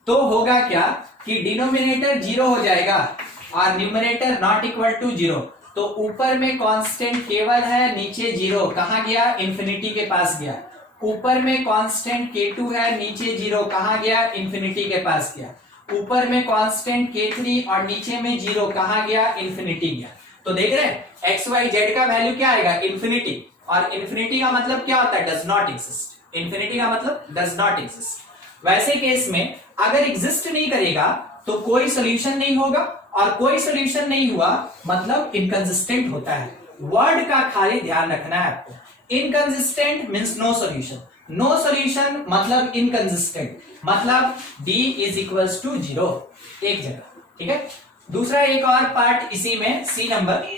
तो होगा क्या कि डिनोमिनेटर 0 हो जाएगा और न्यूमरेटर नॉट इक्वल टू 0। तो ऊपर में कांस्टेंट केवल है, नीचे 0, कहां गया, इंफिनिटी के पास गया। ऊपर में कांस्टेंट k2 है, नीचे 0, कहां गया, इंफिनिटी के पास गया। ऊपर में कांस्टेंट k3 और नीचे में 0, कहां गया, इंफिनिटी गया। तो देख रहे हैं एक्स वाई जेड का वैल्यू क्या आएगा, इंफिनिटी, और इंफिनिटी का मतलब क्या होता है, डज नॉट एग्जिस्ट। इंफिनिटी का मतलब डज नॉट एग्जिस्ट। वैसे केस में अगर एग्जिस्ट नहीं करेगा तो कोई सोल्यूशन नहीं होगा, और कोई सोल्यूशन नहीं हुआ मतलब इनकंसिस्टेंट होता है। वर्ड का खाली ध्यान रखना है आपको, inconsistent means no solution, no solution मतलब इनकंसिस्टेंट, मतलब d इज इक्वल्स टू 0 एक जगह, ठीक है। दूसरा एक और पार्ट इसी में सी नंबर,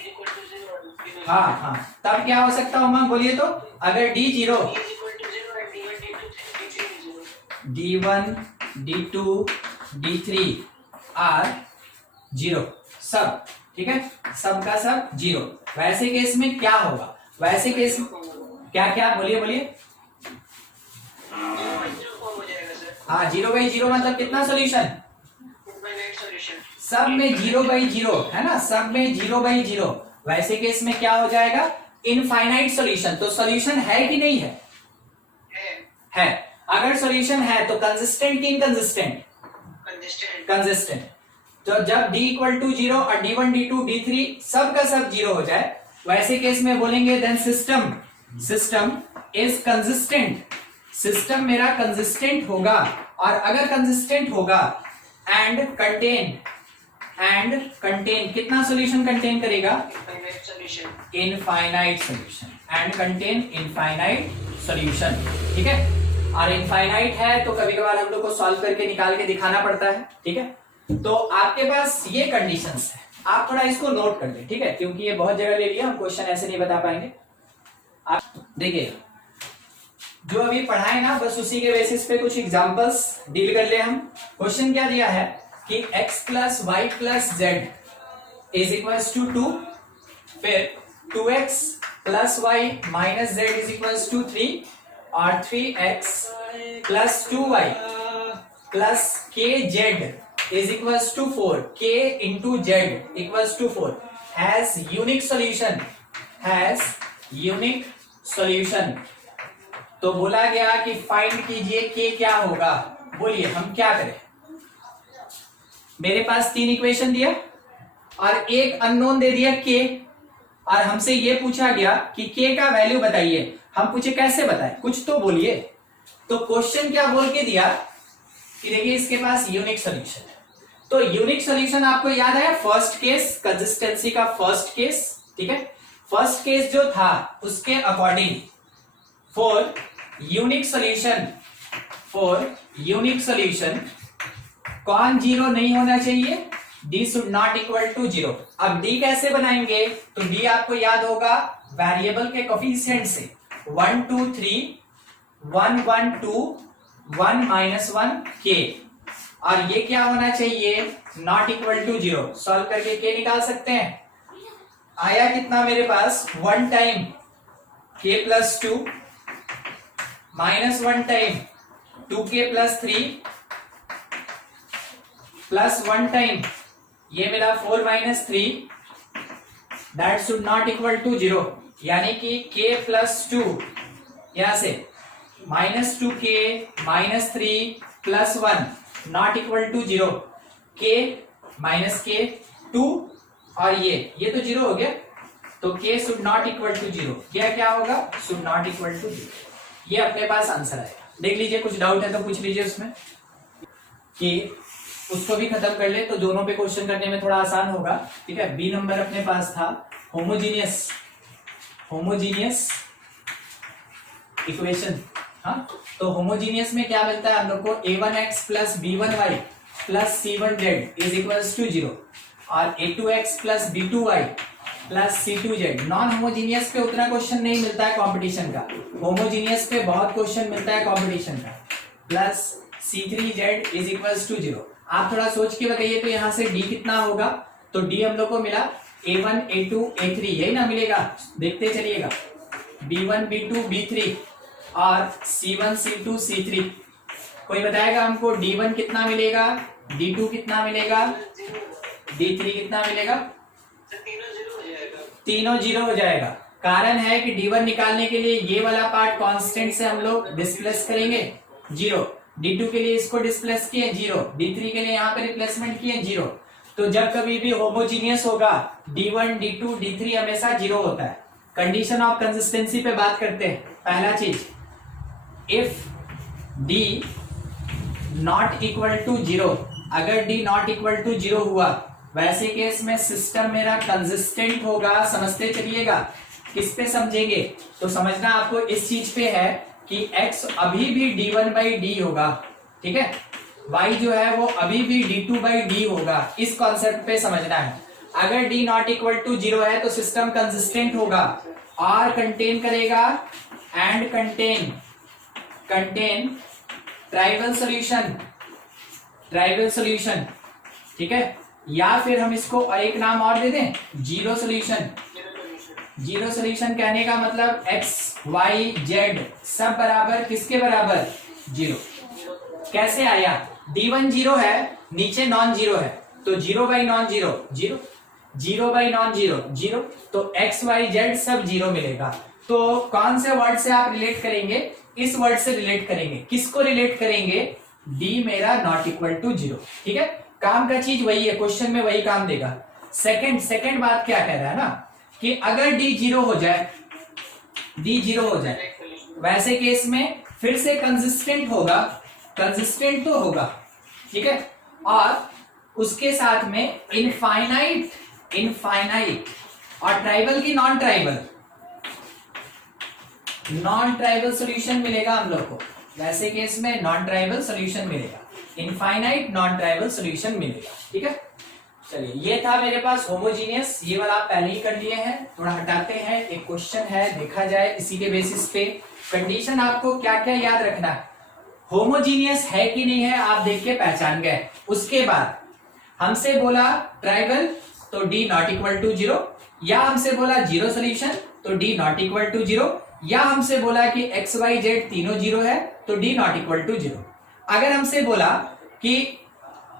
हाँ हाँ, तब क्या हो सकता है उमंग बोलिए तो, अगर d 0, d1 d2 d3 are 0 सब, ठीक है, सब का सब 0, वैसे केस में क्या होगा, वैसे केस में क्या क्या बोलिए बोलिए, हाँ 0/0 मतलब कितना सॉल्यूशन, सब में 0/0 है ना, सब में 0/0, वैसे केस में क्या हो जाएगा, इनफाइनाइट सॉल्यूशन। तो सॉल्यूशन है कि नहीं है, है। अगर सॉल्यूशन है तो कंसिस्टेंट कि इनकंसिस्टेंट, कंसिस्टेंट। तो जब d इक्वल टू 0 और d1 d2 d3 सब का सब 0 हो जाए, वैसे केस में बोलेंगे then system is consistent, system मेरा कंसिस्टेंट होगा। और अगर कंसिस्टेंट होगा एंड कंटेन कितना सॉल्यूशन कंटेन करेगा, infinite solution, and contain infinite solution, ठीक है। और इनफाइनाइट है तो कभी कभार हम लोग को सॉल्व करके निकाल के दिखाना पड़ता है, ठीक है। तो आपके पास ये कंडीशंस है, आप थोड़ा इसको नोट कर लें, ठीक है, क्योंकि ये बहुत जगह ले लिया, हम क्वेश्चन ऐसे नहीं बता पाएंगे। आप देखिए जो अभी पढ़ाए ना, बस उसी के बेसिस पे कुछ एग्जांपल्स डील कर ले हम। क्वेश्चन क्या दिया है कि x plus y plus z is equals to 2, फिर 2x plus y minus z is equals to 3 और 3x plus 2y plus k z is equals to 4, k into z equals to 4 has unique solution, has unique solution. तो बोला गया कि find कीजिए k क्या होगा, बोलिए हम क्या करें। मेरे पास 3 इक्वेशन दिया और एक अननोन दे दिया k, और हमसे ये पूछा गया कि k का वैल्यू बताइए। हम पूछे कैसे बताएं, कुछ तो बोलिए। तो क्वेश्चन क्या बोल के दिया कि देखिए इसके पास यूनिक सॉल्यूशन है। तो यूनिक सॉल्यूशन आपको याद है, फर्स्ट केस, कंसिस्टेंसी का फर्स्ट केस, ठीक है। फर्स्ट केस जो था उसके अकॉर्डिंग फॉर यूनिक सॉल्यूशन कौन 0 नहीं होना चाहिए, d should not equal to 0। अब d कैसे बनाएंगे, तो d आपको याद होगा वेरिएबल के कोफिशिएंट से 1 2 3 1 1 2 1 -1 k, और ये क्या होना चाहिए, नॉट इक्वल टू 0। सॉल्व करके k निकाल सकते हैं। आया कितना मेरे पास, 1 time k plus 2 -1 time 2k plus 3 plus 1 time ये मिला 4 - 3, that should not equal to 0, यानी कि k प्लस 2 यहां से -2k -3 plus 1 not equal to 0, k -k 2 और ये तो 0 हो गया, तो k should not equal to 0, क्या होगा, शुड नॉट इक्वल टू 0। ये अपने पास आंसर आएगा। देख लीजिए कुछ डाउट है तो पूछ लीजिए उसमें, कि उसको भी खत्म कर ले तो दोनों पे क्वेश्चन करने में थोड़ा आसान होगा, ठीक है। बी नंबर अपने पास था होमोजीनियस इक्वेशन, हाँ। तो होमोजीनियस में क्या मिलता है हम लोग को, a1x plus b1y plus c1z is equals to 0, और a2x plus b2y plus c2z। Non homogeneous पे उतना क्वेश्चन नहीं मिलता है कंपटीशन का, होमोजीनियस पे बहुत क्वेश्चन मिलता है कंपटीशन का। Plus c3z is equals to 0। आप थोड़ा सोच के बताइए तो यहाँ से d कितना होगा, तो d हम लोग को मिला a1 a2 a3, यही ना मिलेगा, देखते चलिएगा, b1 b2 b3 और c1 c2 c3। कोई बताएगा हमको d1 कितना मिलेगा, d2 कितना मिलेगा, d3 कितना मिलेगा, तीनों 0 हो जाएगा। कारण है कि d1 निकालने के लिए ये वाला पार्ट कांस्टेंट से हम लोग डिस्प्लेस करेंगे 0, d2 के लिए इसको डिस्प्लेस किए 0, d3 के लिए यहाँ पे रिप्लेसमेंट किए 0। तो जब कभी भी होमोजीनियस होगा d1 d2 d3 हमेशा 0 होता है। कंडीशन ऑफ कंसिस्टेंसी पे बात करते हैं। पहला चीज, if d not equal to 0, अगर d नॉट इक्वल टू 0 हुआ, वैसे केस में सिस्टम मेरा कंसिस्टेंट होगा, समझते चलिएगा। किस पे समझेंगे? तो समझना आपको इस चीज पे है कि x अभी भी d1/d होगा, ठीक है, y जो है वो अभी भी d2/d होगा, इस कॉन्सेप्ट पे समझना है। अगर d नॉट इक्वल टू 0 है तो सिस्टम कंसिस्टेंट होगा और कंटेन करेगा एंड कंटेन ट्राइवल सॉल्यूशन, ठीक है, या फिर हम इसको एक नाम और दे दें, जीरो सॉल्यूशन। जीरो सॉल्यूशन कहने का मतलब x y z सब बराबर किसके बराबर? 0। कैसे आया? d1 0 है, नीचे नॉन जीरो है, तो 0/non-zero 0, 0/non-zero 0, तो x y z सब 0 मिलेगा। तो कौन से वर्ड से आप रिलेट करेंगे? इस वर्ड से रिलेट करेंगे। किसको रिलेट करेंगे? d मेरा नॉट इक्वल टू 0, ठीक है। काम का चीज वही है, क्वेश्चन में वही काम देगा। सेकंड बात क्या कह रहा है ना कि अगर d 0 हो जाए, वैसे केस में फिर से कंसिस्टेंट तो होगा, ठीक है, और उसके साथ में इनफाइनाइट और ट्राइबल की नॉन ट्राइबल सॉल्यूशन मिलेगा हम लोग को। वैसे केस में नॉन ट्राइबल सॉल्यूशन मिलेगा, इनफाइनाइट नॉन ट्राइबल सॉल्यूशन मिलेगा, ठीक है। चलिए, ये था मेरे पास होमोजीनियस, ये वाला आप पहले ही कर लिए हैं। थोड़ा हटाते हैं, एक क्वेश्चन है, देखा जाए इसी के बेसिस पे। कंडीशन आपको क्या क्या याद रखना है, होमोजीनियस है कि नहीं है आप देख के पहचान गए। उसके बाद हमसे बोला ट्राइबल तो d नॉट इक्वल टू 0, या हमसे बोला जीरो सॉल्यूशन तो d नॉट इक्वल टू 0, या हमसे बोला कि x y z तीनों 0 है तो d नॉट इक्वल टू 0। अगर हमसे बोला कि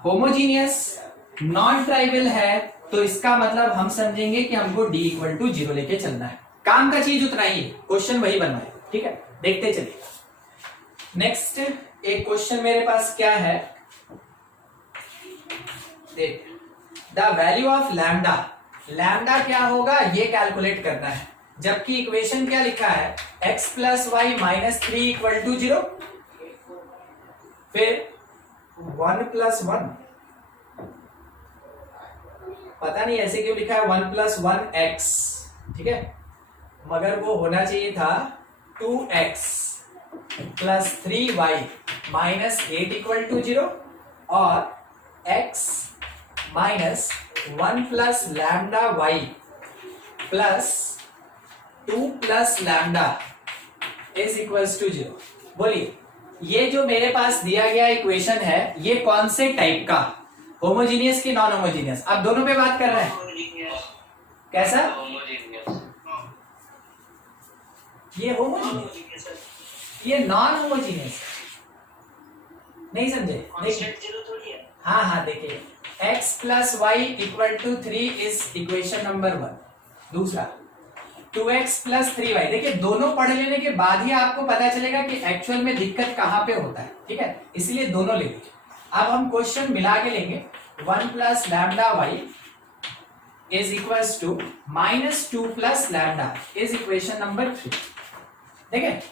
होमोजीनियस नॉन ट्राइबल है तो इसका मतलब हम समझेंगे कि हमको d इक्वल टू 0 लेके चलना है। काम का चीज उतना ही है, क्वेश्चन वही बनना है, ठीक है। देखते चलिए नेक्स्ट एक क्वेश्चन मेरे पास क्या है, देख, द वैल्यू ऑफ लैम्डा क्या होगा ये कैलकुलेट करना है, जबकि इक्वेशन क्या लिखा है, x plus y minus 3 equal to 0, फिर 1 प्लस 1, पता नहीं ऐसे क्यों लिखा है 1 प्लस 1x, ठीक है, मगर वो होना चाहिए था 2x plus 3y minus 8 equal to 0, और x minus 1 plus lambda y plus 2 plus lambda is equals to 0। बोलिए, ये जो मेरे पास दिया गया इक्वेशन है ये कौन से टाइप का, होमोजीनियस की नॉन होमोजीनियस? आप दोनों पे बात कर रहे हैं, कैसा? ये होमोजीनियस, ये नॉन होमोजीनियस, नहीं समझे? देखिए, हाँ देखिए, x plus y equal to 3 is equation number 1। दूसरा 2x प्लस 3y, देखिए दोनों पढ़ लेने के बाद ही आपको पता चलेगा कि एक्चुअल में दिक्कत कहां पे होता है, ठीक है, इसलिए दोनों ले लीजिए। अब हम क्वेश्चन मिला के लेंगे, 1 plus lambda y is equals to minus 2 plus lambda is equation number 3। ठीक है,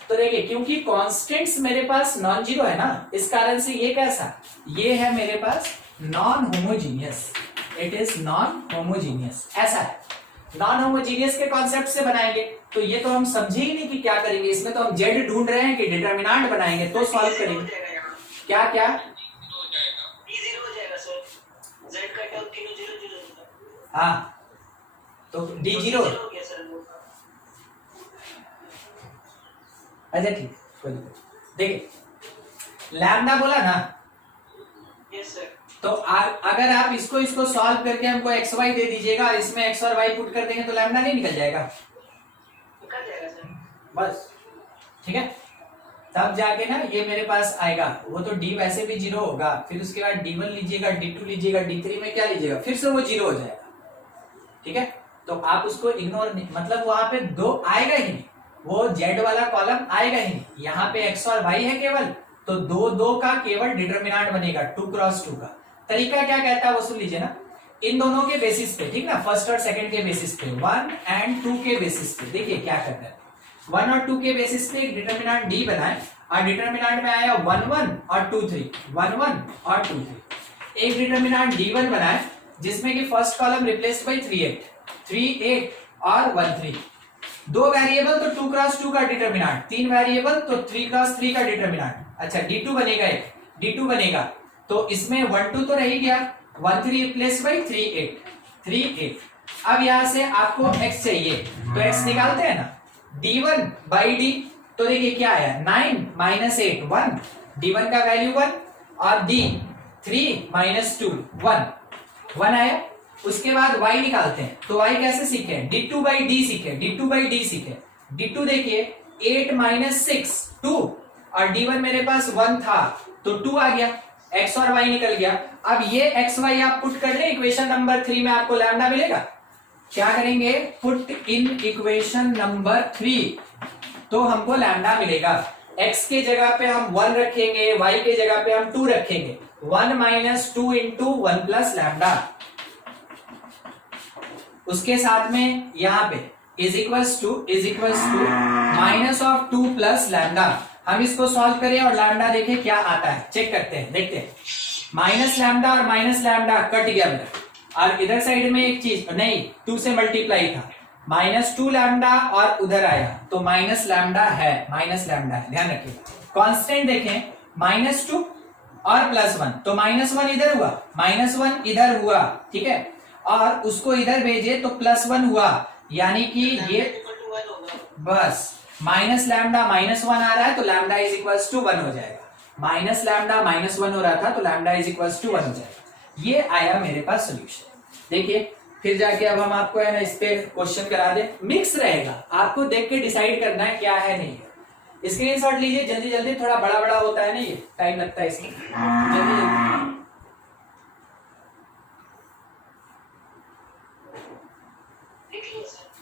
तो देखिए क्योंकि कॉन्स्टेंट्स मेरे पास नॉन जीरो है ना, इस कारण से ये कैसा, ये है मेरे पास non homogeneous, it is non homogeneous, ऐसा है। नॉन होमोजीनियस के कॉन्सेप्ट से बनाएंगे तो ये तो हम समझे ही नहीं कि क्या करेंगे, इसमें तो हम जेड ढूंढ रहे हैं कि डिटरमिनेंट बनाएंगे तो सॉल्व करेंगे। क्या क्या हाँ, तो डी जीरो, अच्छा ठीक, कोई दिक्कत। देखिए लैम्डा बोला ना, तो अगर आप इसको सॉल्व करके हमको एक्स वाई दे दीजिएगा और इसमें एक्स और वाई पुट कर देंगे तो लैम्डा नहीं निकल जाएगा, बस, ठीक है। तब जाके ना ये मेरे पास आएगा, वो तो डी वैसे भी जीरो होगा, फिर उसके बाद d1 लीजिएगा, d2 लीजिएगा, d3 में क्या लीजिएगा, फिर से वो जीरो हो जाएगा, ठीक है। तो आप उसको इग्नोर नहीं, मतलब वहां पे दो आएगा ही नहीं, वो जेड वाला कॉलम आएगा ही नहीं, यहाँ पे एक्स और वाई है केवल, तो दो का केवल डिटरमिनेंट बनेगा 2 क्रॉस 2 का। तरीका क्या कहता है वो सुन लीजिए ना, इन दोनों के बेसिस पे, ठीक ना, फर्स्ट और सेकंड के बेसिस पे, 1 एंड 2 के बेसिस पे, देखिए क्या करना है, 1 और 2 के बेसिस पे एक डिटरमिनेंट डी बनाए और डिटरमिनेंट में आया 1 1 और 2 3, 1 1 और 2 3। एक डिटरमिनेंट d1 बनाए जिसमें कि फर्स्ट कॉलम रिप्लेस्ड बाय 3 8 और 1 3, 2 वेरिएबल तो 2 क्रॉस 2 का डिटरमिनेंट, 3 वेरिएबल तो 3 क्रॉस 3 का डिटरमिनेंट। अच्छा d2 बनेगा, एक d2 बनेगा तो इसमें 1 2 तो रह ही गया, 1 3 रिप्लेस बाई 3 8। अब यहां से आपको x चाहिए तो x निकालते हैं ना, d1 बाई d, तो देखिए क्या आया 9 माइनस 8 1, d1 का वैल्यू 1 और d 3 माइनस 2 1 आया। उसके बाद y निकालते हैं तो y कैसे सीखे, d2 बाई d सीखे, d2 बाई d सीखे। d2 देखिए 8 माइनस 6 2 और d1 मेरे पास 1 था तो 2 आ गया, x और y निकल गया। अब ये x y आप पुट कर ले इक्वेशन नंबर 3 में, आपको लैम्डा मिलेगा। क्या करेंगे, पुट इन इक्वेशन नंबर 3 तो हमको लैम्डा मिलेगा। x के जगह पे हम 1 रखेंगे, y के जगह पे हम 2 रखेंगे, 1 माइनस 2 इंटू 1 प्लस लैम्डा। उसके साथ में यहाँ पे is equals to minus of 2 plus lambda. हम इसको सॉल्व करें और लैम्डा देखें क्या आता है, चेक करते हैं, देखते हैं। माइनस लैम्डा और माइनस लैम्डा कट गया मेरा, और इधर साइड में एक चीज नहीं 2 से मल्टीप्लाई था, माइनस 2 लैम्डा और उधर आया तो माइनस लैम्डा है, ध्यान रखिएगा। कांस्टेंट देखें माइनस 2 और प्लस 1 तो माइनस 1 इधर हुआ, माइनस 1 इधर हुआ, ठीक है, और उसको इधर भेजे तो प्लस 1 हुआ, यानी कि ये बस माइनस लैम्डा माइनस 1 आ रहा है तो लैम्डा इज इक्वल्स टू 1 हो जाएगा। माइनस लैम्डा माइनस 1 हो रहा था तो लैम्डा इज इक्वल्स टू 1 हो जाएगा। ये आया मेरे पास सोल्यूशन। देखिए फिर जाके अब हम आपको है ना इस पे क्वेश्चन करा दे, मिक्स रहेगा, आपको देख के डिसाइड करना है क्या है नहीं है। स्क्रीनशॉट लीजिए जल्दी जल्दी, थोड़ा बड़ा बड़ा होता है ना, ये टाइम लगता है इसमें, जल्दी जल्दी।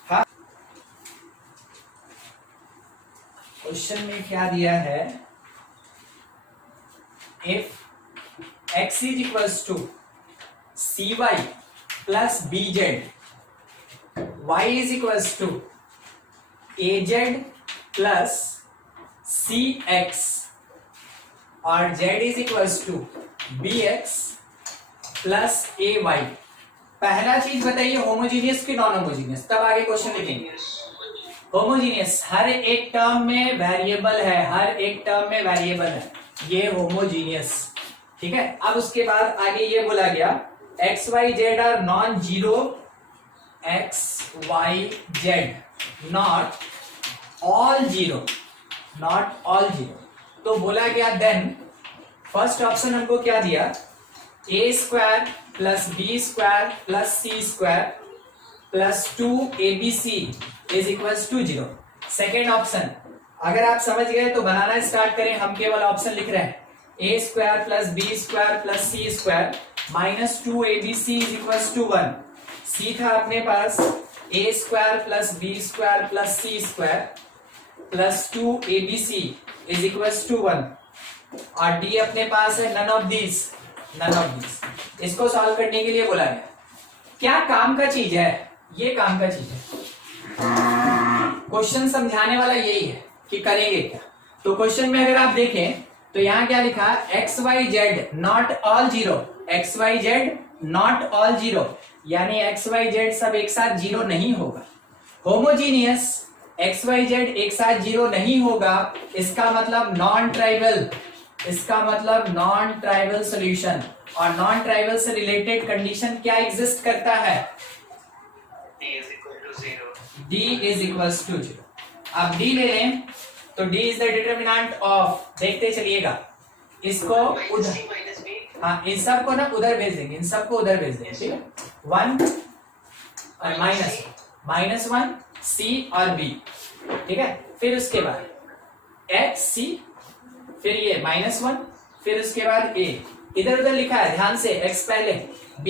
हाँ, क्वेश्चन में क्या दिया है, if x is equals to cy plus bz, y is equals to az plus cx और z is equals to bx plus ay। पहला चीज बताइए होमोजीनियस की नॉन होमोजीनियस, तब आगे क्वेश्चन लिखेंगे। होमोजीनियस, हर एक टर्म में वेरिएबल है, हर एक टर्म में वेरिएबल है, ये होमोजीनियस, ठीक है। अब उसके बाद आगे ये बोला गया x y z are non zero, x y z not all zero, तो बोला गया देन फर्स्ट ऑप्शन हमको क्या दिया, a square plus b square plus c square plus 2abc is equals to 0। Second option अगर आप समझ गए तो बनाना स्टार्ट करें, हम केवल ऑप्शन लिख रहे हैं, a square plus b square plus c square minus 2abc is equals to 1। C था अपने पास a square plus b square plus c square plus 2abc is equals to 1, और डी अपने पास है नन ऑफ दिस। इसको solve करने के लिए बोला गया, क्या काम का चीज है, ये काम का चीज है। क्वेश्चन समझाने वाला यही है कि करेंगे क्या। तो क्वेश्चन में अगर आप देखें तो यहाँ क्या लिखा, x y z not all zero, x y z not all zero, यानी एक्स वाई जेड सब एक साथ जीरो नहीं होगा। होमोजीनियस एक्स वाई जेड एक साथ जीरो नहीं होगा, इसका मतलब नॉन ट्राइवल, सॉल्यूशन। और नॉन ट्राइवल से रिलेटेड कंडीशन क्या एग्जिस्ट करता है, d इज इक्वल्स टू 0। अब d ले लें तो d is the determinant of, देखते चलिएगा इसको उधर, हाँ इन सबको ना उधर भेज देंगे, ठीक है, 1 और माइनस 1 c और b, ठीक है। फिर उसके बाद x c, फिर ये -1, फिर उसके बाद a, इधर उधर लिखा है ध्यान से, x पहले b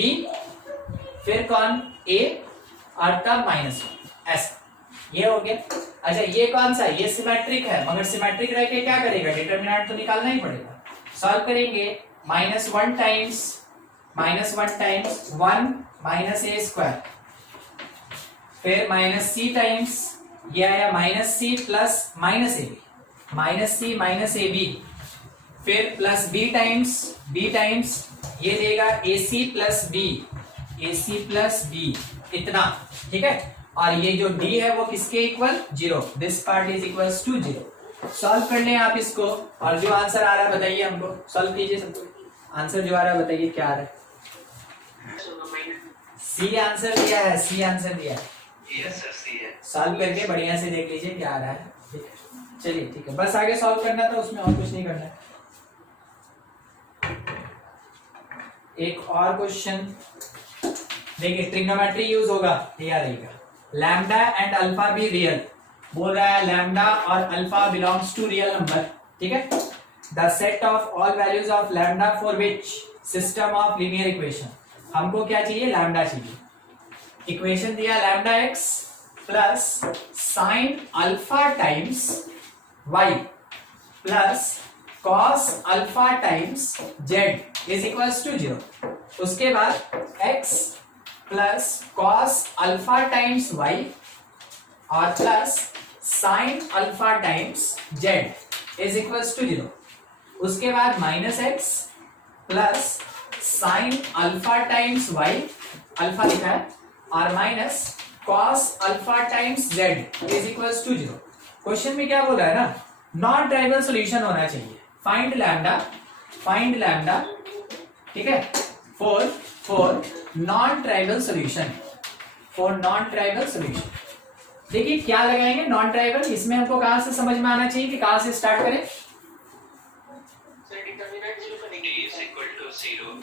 फिर कौन a और तब -1, ऐसा ये हो गया। अच्छा ये कौन सा, ये सिमेट्रिक है, मगर सिमेट्रिक रह के क्या करेगा, डिटरमिनेंट तो निकालना ही पड़ेगा। सॉल्व करेंगे -1 टाइम्स 1 माइनस a स्क्वायर, फिर -c टाइम्स ये आया -c प्लस -ab, फिर प्लस b टाइम्स ये देगा ac प्लस b, इतना, ठीक है। और ये जो d है वो किसके equal 0, this part is equals to 0। Solve कर लें आप इसको और जो आंसर आ रहा है बताइए हमको, सॉल्व कीजिए सबको, आंसर जो आ रहा है बताइए क्या आ रहा है। सी आंसर दिया है, सी आंसर दिया है। यस सर सी है। सॉल्व करके बढ़िया से देख लीजिए क्या आ रहा है। ठीक है चलिए ठीक है, बस आगे सॉल्व करना था, उसमें और कुछ नहीं करना है। एक और क्वेश्चन देखिए, ट्रिग्नोमेट्री यूज होगा, तैयार रहेगा। लैम्डा एंड अल्फा भी रियल, बोल रहा है लैम्डा और alpha belongs to real number, ठीक है। The set of all values of lambda for which system of linear equation, हमको क्या चाहिए, लैम्डा चाहिए। इक्वेशन दिया lambda x plus sine alpha times y plus cos alpha times z is equals to 0। उसके बाद x plus cos alpha times y और plus sine alpha times z is equals to 0। उसके बाद minus x plus sine alpha times y, alpha लिखा है, और minus cos alpha times z is equals to 0। Question में क्या बोल रहा है ना, नॉन ट्राइवल सॉल्यूशन होना चाहिए। फाइंड लैम्डा, ठीक है, फॉर नॉन ट्राइवल सॉल्यूशन, देखिए क्या लगाएंगे नॉन ट्राइवल, इसमें हमको कहां से समझ में आना चाहिए कि कहां से स्टार्ट करें।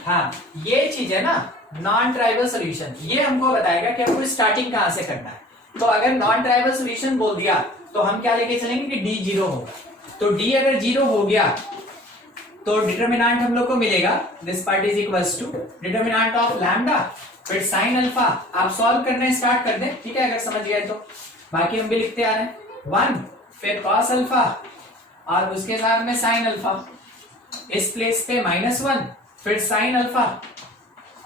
हाँ ये चीज है ना नॉन ट्राइवल सॉल्यूशन, ये हमको बताएगा कि हमको स्टार्टिंग कहां से करना है। तो अगर नॉन ट्राइवल सॉल्यूशन बोल दिया तो हम क्या लेके चलेंगे कि d 0 होगा। तो d अगर 0 हो गया तो डिटर्मिनेंट हम लोग को मिलेगा, this part is equals to determinant of lambda फिर साइन अल्फा। आप सॉल्व करने स्टार्ट कर दें, ठीक है, अगर समझ गए तो। बाकी हम भी लिखते आ रहे हैं 1 फिर कॉस अल्फा और उसके साथ में साइन अल्फा, इस प्लेस पे -1 फिर साइन अल्फा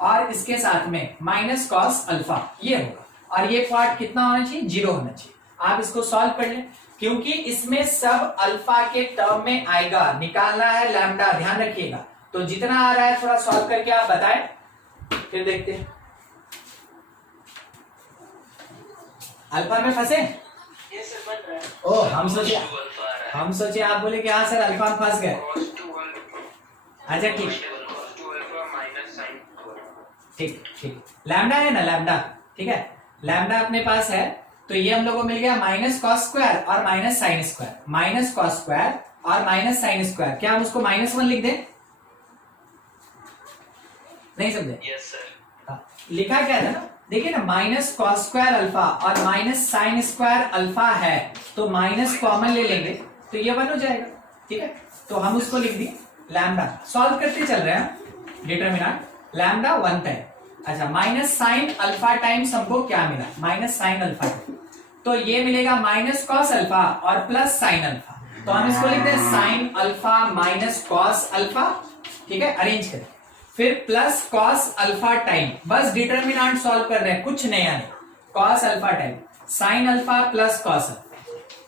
और इसके साथ में माइनस कॉस अल्फा, ये होगा। और ये पार्ट कितना होना चाहिए, 0 होना चाहिए। आप इसको सॉल्व कर लें क्योंकि इसमें सब अल्फा के टर्म में आएगा, निकालना है लैम्डा, ध्यान रखिएगा। तो जितना आ रहा है थोड़ा सॉल्व करके आप बताएं, फिर देखते हैं। अल्फा में फंसे? ओ हम सोचे आप बोले कि हाँ सर अल्फा में फंस गए। अच्छा ठीक, लैम्डा है ना, लैम्डा, ठीक है, लैम्डा अपने पास है। तो ये हम लोग को मिल गया माइनस कॉस स्क्वायर और minus sine square, minus cos square और माइनस साइन स्क्वायर। क्या हम उसको -1 लिख दें? नहीं समझे? Yes sir. लिखा क्या था ना, देखिए ना, माइनस कॉस स्क्वायर अल्फा और माइनस साइन स्क्वायर अल्फा है, तो माइनस कॉमन ले लेंगे तो ये 1 हो जाएगा, ठीक है। तो हम उसको लिख दिए लैम्डा, सॉल्व करते चल रहे हैं, डिटरमिनेंट लैम्डा 1 टाइम। अच्छा, माइनस साइन अल्फा टाइम्स हमको क्या मिला, माइनस साइन अल्फा, तो ये मिलेगा माइनस कॉस अल्फा और प्लस साइन अल्फा। तो हम इसको लिखते हैं sine alpha minus cos alpha, ठीक है, अरेंज करें। फिर प्लस कॉस अल्फा टाइम, बस डिटरमिनेंट सॉल्व कर रहे हैं, कुछ नया नहीं। Cos alpha time sine alpha plus cos alpha,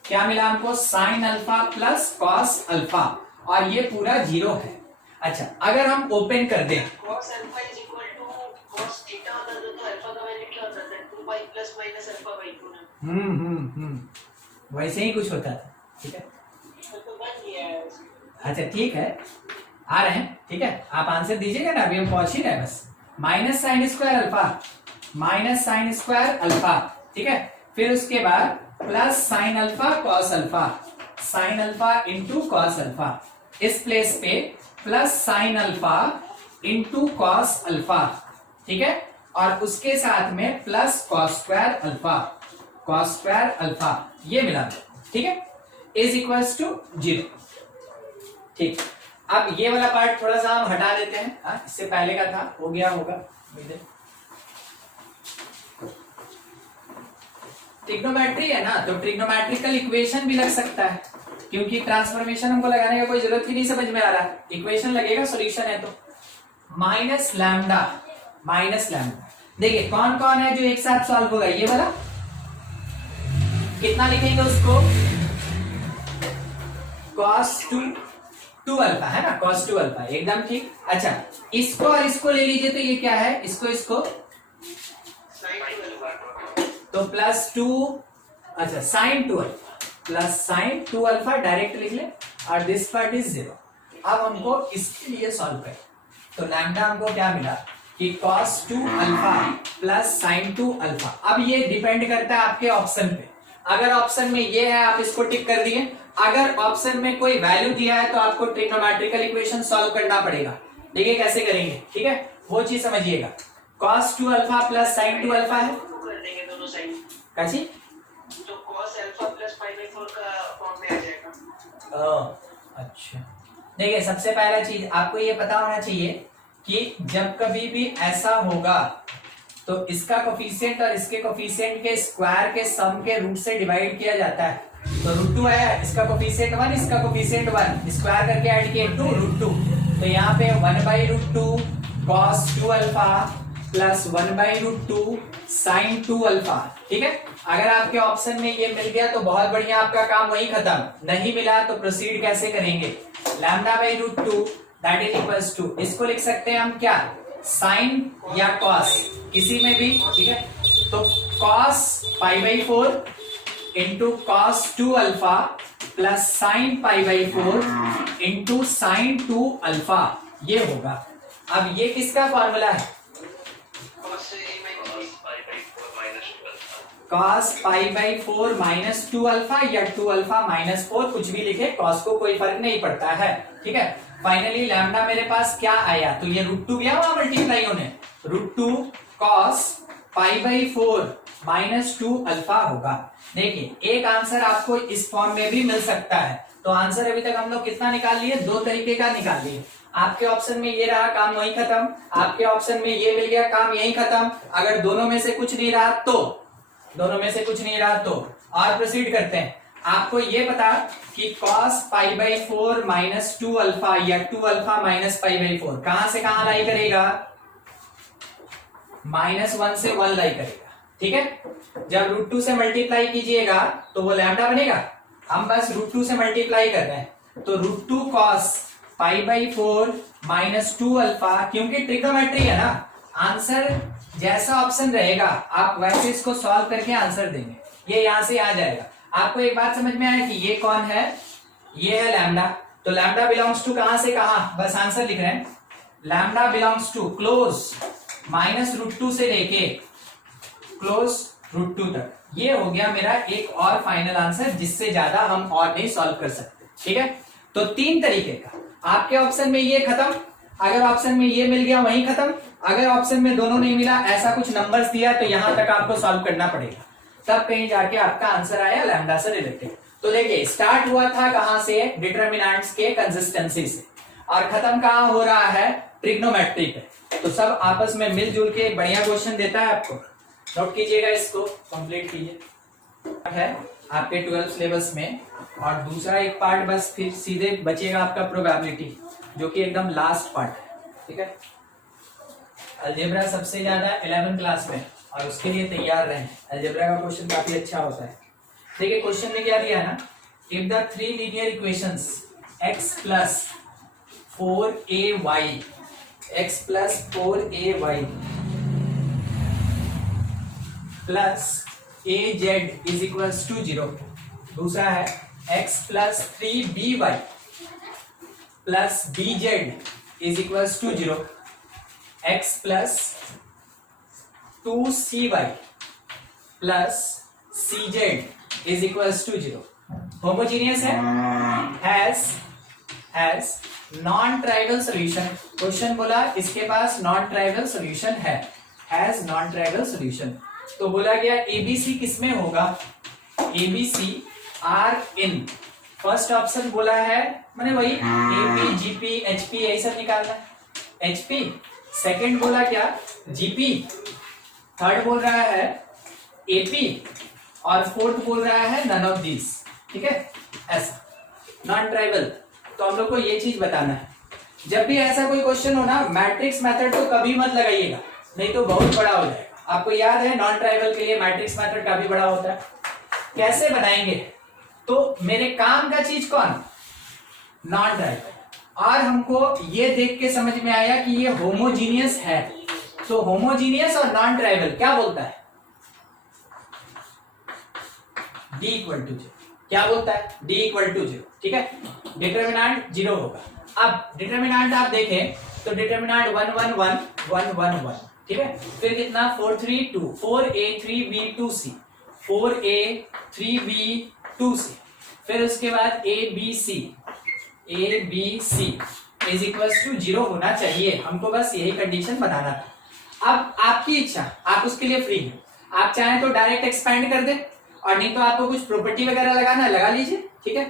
क्या मिला हमको, sine alpha plus cos alpha, और ये पूरा 0 है। अच्छा, अगर हम ओपन कर दें cos alpha is equal to cos theta होता था, तो अल्फा का वैल्यू क्या होता था, 2 pi plus minus alpha by 2 ना। वैसे ही कुछ होता था, ठीक है। तो बन गया है। अच्छा ठीक है, आ रहे हैं, ठीक है, आप आंसर दीजिएगा ना, अभी हम पहुंच ही रहे बस। Minus sine square alpha, minus sine square alpha, ठीक है। फिर उसके बाद plus sine alpha cos alpha, sine alpha into cos alpha, इस प्लेस पे plus sine alpha into cos alpha, ठीक है, और उसके साथ में plus cos square alpha, cos square alpha, ये मिला, ठीक है, इज इक्वल्स टू 0। ठीक, अब ये वाला पार्ट थोड़ा सा हम हटा देते हैं, इससे पहले का था, हो गया होगा। ट्रिग्नोमेट्री है ना, तो ट्रिग्नोमेट्रिकल इक्वेशन भी लग सकता है, क्योंकि ट्रांसफॉर्मेशन हमको लगाने का कोई जरूरत ही नहीं समझ में आ रहा है, इक्वेशन लगेगा, सॉल्यूशन है। तो माइनस लैम्डा, देखिए कौन कौन है जो एक साथ सॉल्व होगा, ये वाला कितना लिखेंगे उसको, cos 2 अल्फा है ना, cos 2 अल्फा, एकदम ठीक। अच्छा, इसको और इसको ले लीजिए, तो ये क्या है, इसको sin 2 अल्फा। तो तो +2, अच्छा sin 2 alpha plus sin 2 alpha direct लिख ले और दिस पार्ट इज 0। अब हमको इसके लिए सॉल्व करें तो लैम्डा हमको क्या मिला कि cos 2 alpha plus sin 2 alpha. अब ये डिपेंड करता है आपके ऑप्शन पे। अगर ऑप्शन में ये है आप इसको टिक कर दिए, अगर ऑप्शन में कोई वैल्यू दिया है तो आपको ट्रिग्नोमेट्रिकल इक्वेशन सॉल्व करना पड़ेगा। देखिए कैसे करेंगे, ठीक है, वो चीज समझिएगा। cos 2 alpha plus sin 2 alpha है, कर देंगे दोनों साइड, कैसी तो cos अल्फा प्लस π/4 का फॉर्म में आ जाएगा। अच्छा, देखिए सबसे पहला चीज आपको ये पता होना चाहिए कि जब कभी भी ऐसा होगा तो इसका कोफिशिएंट और इसके कोफिशिएंट के स्क्वायर के सम के रूट से डिवाइड किया जाता है। तो √2 है, इसका कोफिशिएंट 1, इसका कोफिशिएंट 1, स्क्वायर करके ऐड किए 2 √2। तो यहाँ पे 1/√2 cos 2 alpha plus 1/√2 sin 2 alpha. ठीक है, अगर आपके ऑप्शन में ये मिल गया तो बहुत बढ़िया, आपका काम वही खत्म। नहीं मिला तो प्रोसीड कैसे करेंगे, λ/√2 दैट इज इक्वल्स टू, इसको लिख सकते हैं हम क्या, साइन या कॉस, किसी में भी, ठीक है। तो cos π/4 into cos 2 alpha plus sine π/4 into sin 2 alpha, ये होगा। अब ये किसका फॉर्मूला है, cos π/4 माइनस 2 अल्फा या 2 अल्फा माइनस 4, कुछ भी लिखे, cos को कोई फर्क नहीं पड़ता है, ठीक है। फाइनली लैम्डा मेरे पास क्या आया, तो ये √2 गया वहां मल्टीप्लाई होने, √2 cos π/4 माइनस 2 अल्फा होगा। देखिए एक आंसर आपको इस फॉर्म में भी मिल सकता है। तो आंसर अभी तक हम लोग कितना निकाल लिए, 2 तरीके का निकाल लिए। आपके ऑप्शन में ये रहा, काम वही खत्म। आपके ऑप्शन में ये मिल गया, काम यही खत्म। अगर दोनों में से कुछ नहीं रहा तो, दोनों में से कुछ नहीं रहा तो और प्रोसीड करते हैं। आपको ये पता कि cos π/4 माइनस 2 अल्फा या 2 अल्फा माइनस π/4 कहां से कहां लाई करेगा, -1 से 1 लाई करेगा, ठीक है। जब √2 से मल्टीप्लाई कीजिएगा तो वो लैम्डा बनेगा। हम बस √2 से मल्टीप्लाई कर रहे हैं, तो √2 cos π/4 माइनस 2 अल्फा, क्योंकि ट्रिग्नोमेट्री है ना, आंसर जैसा ऑप्शन रहेगा आप वैसे इसको सॉल्व करके आंसर देंगे, ये यहां से आ जाएगा। आपको एक बात समझ में आया कि ये कौन है, ये है लैम्डा। तो लैम्डा बिलोंग्स टू कहां से कहां, बस आंसर लिख रहे हैं, लैम्डा बिलोंग्स टू क्लोज -√2 से लेके क्लोज √2 तक। ये हो गया मेरा एक और फाइनल आंसर, जिससे ज्यादा हम और नहीं सॉल्व कर सकते, ठीक है। तो 3 तरीके का, आपके ऑप्शन में ये खत्म, अगर ऑप्शन में ये मिल गया वहीं खत्म, अगर ऑप्शन में दोनों नहीं मिला, ऐसा कुछ नंबर्स दिया तो यहां तक आपको सॉल्व करना पड़ेगा, तब कहीं जाके आपका आंसर आया लैम्डा से रिलेटेड। तो देखिए स्टार्ट हुआ था कहां से, डिटरमिनेंट्स के कंसिस्टेंसी से, और खत्म कहां हो रहा है, ट्रिग्नोमेट्री पे। तो सब आपस में मिलजुल के बढ़िया क्वेश्चन देता है आपको, नोट कीजिएगा, इसको कंप्लीट कीजिए। है आपके 12 सिलेबस में, और दूसरा एक पार्ट बस फिर सीधे बचेगा आपका प्रोबेबिलिटी, जो कि एकदम लास्ट पार्ट है, ठीक है। अलजेब्रा सबसे ज्यादा 11th क्लास में, और उसके लिए तैयार रहें, अलजेब्रा का क्वेश्चन काफी अच्छा होता है। देखिए क्वेश्चन में क्या दिया है ना, if the 3 linear equations x plus 4ay plus az is equals to 0, दूसरा है x plus 3by plus bz is equals to 0, x plus 2cy plus cz is equals to 0। Homogeneous है, has non trivial solution. Question बोला इसके पास non trivial solution है, has non trivial solution. तो बोला गया एबीसी किसमें होगा, ABC are in, first option बोला है, मैंने वही एपी जीपी एचपी यही सब निकालना है, एचपी। सेकंड बोला क्या, जीपी। थर्ड बोल रहा है एपी, और फोर्थ बोल रहा है नन ऑफ दिस, ठीक है, ऐसा नॉन ट्राइवल। तो हम लोग को ये चीज बताना है, जब भी ऐसा कोई क्वेश्चन हो ना, मैट्रिक्स मेथड तो कभी मत लगाइएगा, नहीं तो बहुत बड़ा हो जाएगा। आपको याद है नॉन ट्राइवल के लिए मैट्रिक्स मेथड काफी बड़ा होता है। कैसे बनाएंगे, तो मेरे काम का चीज कौन, नॉन ट्राइवल। और हमको ये देख के समझ में आया कि ये होमोजीनियस है, तो होमोजीनियस और नॉन ट्राइवल क्या बोलता है, डी इक्वल टू 0। क्या बोलता है? डी इक्वल टू 0, ठीक है, डिटर्मिनेंट 0 होगा। अब डिटर्मिनेंट आप देखें तो डिटर्मिनेंट 1 1 1 1 1 1, ठीक है, फिर कितना 4 3 2 4a 3b 2c 4a 3b 2c, फिर उसके बाद a b c is equals to 0 होना चाहिए। हमको बस यही कंडीशन बनाना था। अब आपकी इच्छा, आप उसके लिए फ्री हैं, आप चाहें तो डायरेक्ट एक्सपेंड कर दें और नहीं तो आपको कुछ प्रॉपर्टी वगैरह लगाना है लगा लीजिए, ठीक है,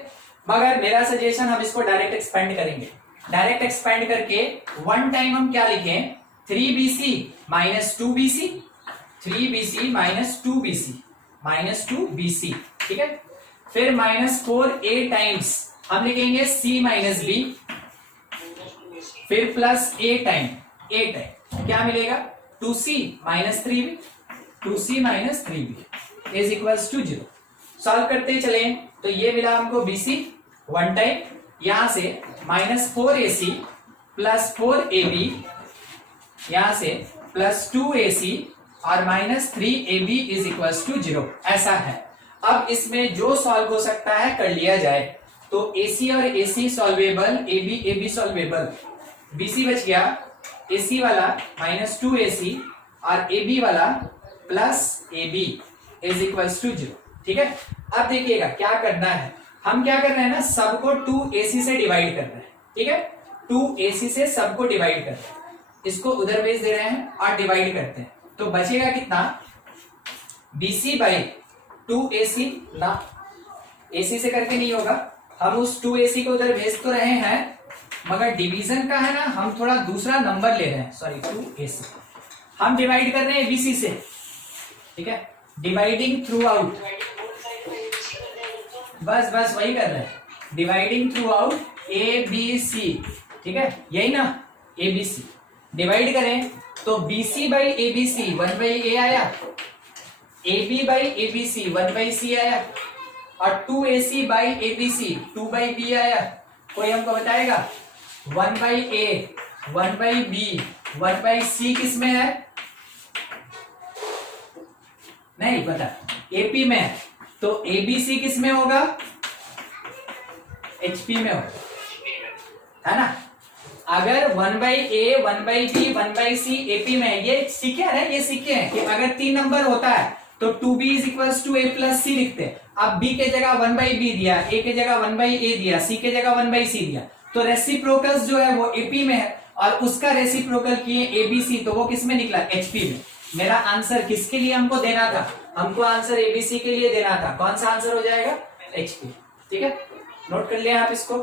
मगर मेरा सजेशन हम इसको डायरेक्ट एक्सपेंड करेंगे। डायरेक्ट एक्सपेंड करके वन टाइम हम क्या लिखें 3bc minus 2bc 3bc minus 2bc minus 2bc, ठीक है, फिर माइनस 4a टाइम्स हम लिखेंगे c माइनस b, फिर प्लस a टाइम क्या मिलेगा 2c minus 3b 2c minus 3b is equals to 0। Solve करते चले तो ये मिला हमको bc वन टाइम, यहां से माइनस 4ac प्लस 4ab, यहां से प्लस 2ac और minus 3ab is equals to 0, ऐसा है। अब इसमें जो सॉल्व हो सकता है कर लिया जाए, तो ac और ac solvable, ab solvable, bc बच गया, ac वाला माइनस 2ac और ab वाला plus ab is equals to 0, ठीक है। अब देखिएगा क्या करना है, हम क्या कर रहे हैं ना, सबको 2ac से डिवाइड कर रहे हैं, ठीक है, 2ac से सबको डिवाइड कर रहे हैं, इसको उधर भेज दे रहे हैं और डिवाइड करते हैं, तो बचेगा कितना bc बाई 2ac ना, ac से करके नहीं होगा, हम उस 2ac को उधर भेज तो रहे हैं मगर डिवीजन का है ना, हम थोड़ा दूसरा नंबर ले रहे हैं, सॉरी 2ac हम डिवाइड कर रहे हैं bc से, ठीक है, डिवाइडिंग थ्रू आउट, बस वही कर रहे हैं, डिवाइडिंग थ्रू आउट abc, ठीक है, यही ना abc डिवाइड करें तो bc by abc 1 by a आया, ab by abc 1 by c आया और 2ac by abc 2 by b आया। कोई हमको बताएगा 1 by a 1 by b 1 by c किस में है? नहीं पता, AP में है, तो ABC किस में होगा? HP में होगा, है ना। अगर 1 by a 1 by b 1 by c AP में है, ये सीखे हैं, ये सीखे हैं कि अगर 3 नंबर होता है तो 2b is equals to a plus c लिखते हैं। अब b के जगह 1 बाई b दिया, a के जगह 1 बाई a दिया, c के जगह 1 बाई c दिया, तो रेसिप्रोकल्स जो है वो AP में है और उसका रेसिप्रोकल किए ABC, तो वो किस में निकला? HP में। मेरा आंसर किसके लिए हमको देना था? हमको आंसर ABC के लिए देना था। कौन सा आंसर हो जाएगा? HP, ठीक है, नोट कर लिया आप इसको।